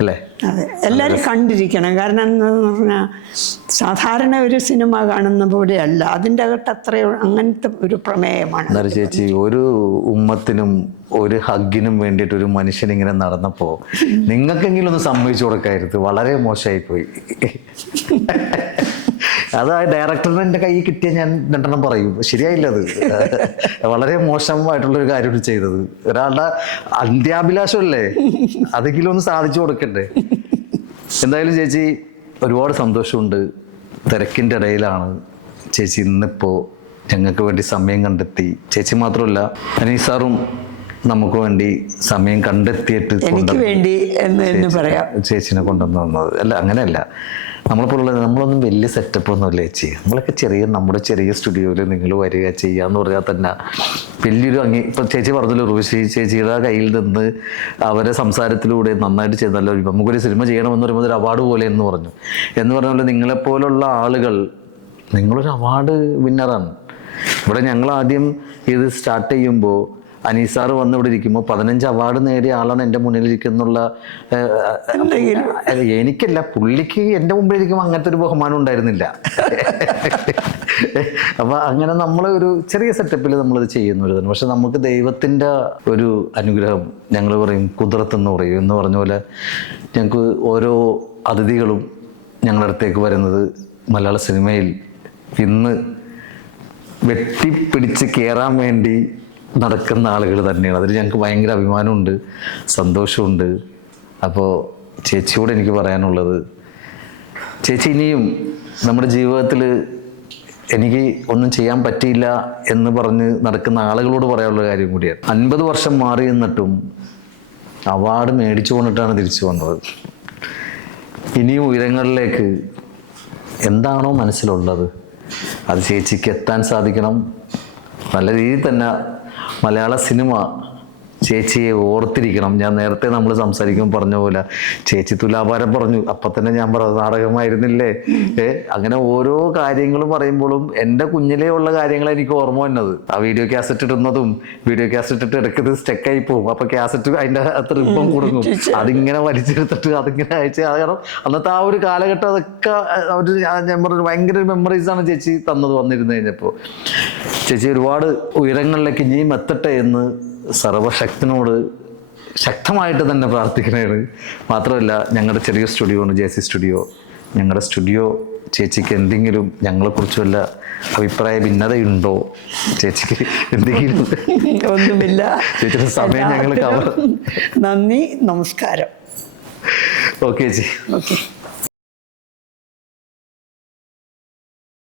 അല്ലേ? അതെ, എല്ലാവരും കണ്ടിരിക്കണം. കാരണം എന്താണെന്ന് പറഞ്ഞാൽ സാധാരണ ഒരു സിനിമ കാണുന്ന പോലെയല്ല, അതിൻ്റെ അകത്ത് അങ്ങനത്തെ ഒരു പ്രമേയമാണ്. ചേച്ചി, ഒരു ഉമ്മത്തിനും ഒരു ഹഗ്ഗിനും വേണ്ടിയിട്ട് ഒരു മനുഷ്യനിങ്ങനെ നടന്നപ്പോൾ നിങ്ങൾക്കെങ്കിലും ഒന്ന് സമ്മതിച്ചു കൊടുക്കായിരുന്നു. വളരെ മോശമായിപ്പോയി. അത് ആ ഡയറക്ടറിന് എൻ്റെ കയ്യിൽ കിട്ടിയ ഞാൻ രണ്ടെണ്ണം പറയും, ശരിയായില്ല. അത് വളരെ മോശമായിട്ടുള്ളൊരു കാര്യമാണ് ചെയ്തത്. ഒരാളുടെ അന്ത്യാഭിലാഷമല്ലേ, അതെങ്കിലും ഒന്ന് സാധിച്ചു കൊടുക്കണ്ടേ. എന്തായാലും ചേച്ചി, ഒരുപാട് സന്തോഷമുണ്ട്. തിരക്കിൻ്റെ ഇടയിലാണ് ചേച്ചി ഇന്നിപ്പോൾ ഞങ്ങൾക്ക് വേണ്ടി സമയം കണ്ടെത്തി. ചേച്ചി മാത്രമല്ല, അനീസാറും നമുക്ക് വേണ്ടി സമയം കണ്ടെത്തിയിട്ട് ചേച്ചിനെ കൊണ്ടുവന്ന് വന്നത്. അല്ല, അങ്ങനെയല്ല, നമ്മളെപ്പോലുള്ള നമ്മളൊന്നും വലിയ സെറ്റപ്പ് ഒന്നുമില്ല ചേച്ചി. നമ്മളൊക്കെ നമ്മുടെ ചെറിയ സ്റ്റുഡിയോയിൽ നിങ്ങൾ വരിക ചെയ്യാന്ന് പറഞ്ഞാൽ തന്നെ വലിയൊരു ഇപ്പം ചേച്ചി പറഞ്ഞല്ലോ, ഉർവശി ചേച്ചിയുടെ കയ്യിൽ നിന്ന് അവരെ സംസാരത്തിലൂടെ നന്നായിട്ട് ചെയ്തല്ലോ, നമുക്കൊരു സിനിമ ചെയ്യണമെന്ന് പറയുമ്പോൾ ഒരു അവാർഡ് പോലെ എന്ന് പറഞ്ഞ പോലെ നിങ്ങളെപ്പോലുള്ള ആളുകൾ, നിങ്ങളൊരു അവാർഡ് വിന്നറാണ്. ഇവിടെ ഞങ്ങൾ ആദ്യം ഇത് സ്റ്റാർട്ട് ചെയ്യുമ്പോൾ അനീസാറ് വന്ന് ഇവിടെ ഇരിക്കുമ്പോൾ 15 അവാർഡ് നേടിയ ആളാണ് എൻ്റെ മുന്നിലിരിക്കുന്നുള്ള, എനിക്കല്ല, പുള്ളിക്ക് എൻ്റെ മുമ്പിലിരിക്കുമ്പോൾ അങ്ങനത്തെ ഒരു ബഹുമാനം ഉണ്ടായിരുന്നില്ല. അപ്പം അങ്ങനെ നമ്മൾ ഒരു ചെറിയ സെറ്റപ്പിൽ നമ്മളിത് ചെയ്യുന്നതാണ്. പക്ഷെ നമുക്ക് ദൈവത്തിൻ്റെ ഒരു അനുഗ്രഹം, ഞങ്ങൾ പറയും കുതിരത്തെന്ന് പറയും എന്ന് പറഞ്ഞ പോലെ, ഞങ്ങൾക്ക് ഓരോ അതിഥികളും ഞങ്ങളുടെ അടുത്തേക്ക് വരുന്നത് മലയാള സിനിമയിൽ ഇന്ന് വെട്ടിപ്പിടിച്ച് കയറാൻ വേണ്ടി നടക്കുന്ന ആളുകൾ തന്നെയാണ്. അതിൽ ഞങ്ങൾക്ക് ഭയങ്കര അഭിമാനമുണ്ട്, സന്തോഷമുണ്ട്. അപ്പോൾ ചേച്ചിയോട് എനിക്ക് പറയാനുള്ളത്, ചേച്ചി ഇനിയും നമ്മുടെ ജീവിതത്തിൽ എനിക്ക് ഒന്നും ചെയ്യാൻ പറ്റിയില്ല എന്ന് പറഞ്ഞ് നടക്കുന്ന ആളുകളോട് പറയാനുള്ള കാര്യം കൂടിയാണ്. 50 വർഷം മാറി നിന്നിട്ടും അവാർഡ് മേടിച്ചു കൊണ്ടിട്ടാണ് തിരിച്ചു വന്നത്. ഇനിയും ഉയരങ്ങളിലേക്ക് എന്താണോ മനസ്സിലുള്ളത് അത് ചേച്ചിക്ക് എത്താൻ സാധിക്കണം. നല്ല രീതിയിൽ തന്നെ മലയാള സിനിമ ചേച്ചിയെ ഓർത്തിരിക്കണം. ഞാൻ നേരത്തെ നമ്മൾ സംസാരിക്കുമ്പോൾ പറഞ്ഞ പോലെ ചേച്ചി തുലാഭാരം പറഞ്ഞു, അപ്പം തന്നെ ഞാൻ പറഞ്ഞ നാടകമായിരുന്നില്ലേ. അങ്ങനെ ഓരോ കാര്യങ്ങളും പറയുമ്പോഴും എൻ്റെ കുഞ്ഞിലേ ഉള്ള കാര്യങ്ങൾ എനിക്ക് ഓർമ്മ വന്നത്. ആ വീഡിയോ കാസറ്റ് ഇടുന്നതും വീഡിയോ കാസറ്റ് ഇട്ട് ഇടയ്ക്കത് സ്റ്റെക്കായി പോകും. അപ്പൊ കാസറ്റ് അതിൻ്റെ അകത്ത് റിബൺ കൊടുക്കും, അതിങ്ങനെ വലിച്ചെടുത്തിട്ട് അതിങ്ങനെ അയച്ച്. കാരണം അന്നത്തെ ആ ഒരു കാലഘട്ടം അതൊക്കെ ഒരു ഞാൻ പറഞ്ഞു ഭയങ്കര മെമ്മറീസാണ് ചേച്ചി തന്നത് വന്നിരുന്നു കഴിഞ്ഞപ്പോൾ. ചേച്ചി ഒരുപാട് ഉയരങ്ങളിലേക്ക് ഇനിയും എത്തട്ടെ എന്ന് സർവശക്തനോട് ശക്തമായിട്ട് തന്നെ പ്രാർത്ഥിക്കണേണ്. മാത്രമല്ല ഞങ്ങളുടെ ചെറിയ സ്റ്റുഡിയോ ആണ് JC സ്റ്റുഡിയോ. ഞങ്ങളുടെ സ്റ്റുഡിയോ ചേച്ചിക്ക് എന്തെങ്കിലും ഞങ്ങളെക്കുറിച്ച് വല്ല അഭിപ്രായ ഭിന്നതയുണ്ടോ? ചേച്ചിക്ക് എന്തെങ്കിലും? ഒന്നുമില്ല. ചേച്ചിയുടെ സമയം ഞങ്ങൾ കവർ. നന്ദി, നമസ്കാരം. ഓക്കെ ചേച്ചി. ഓക്കെ.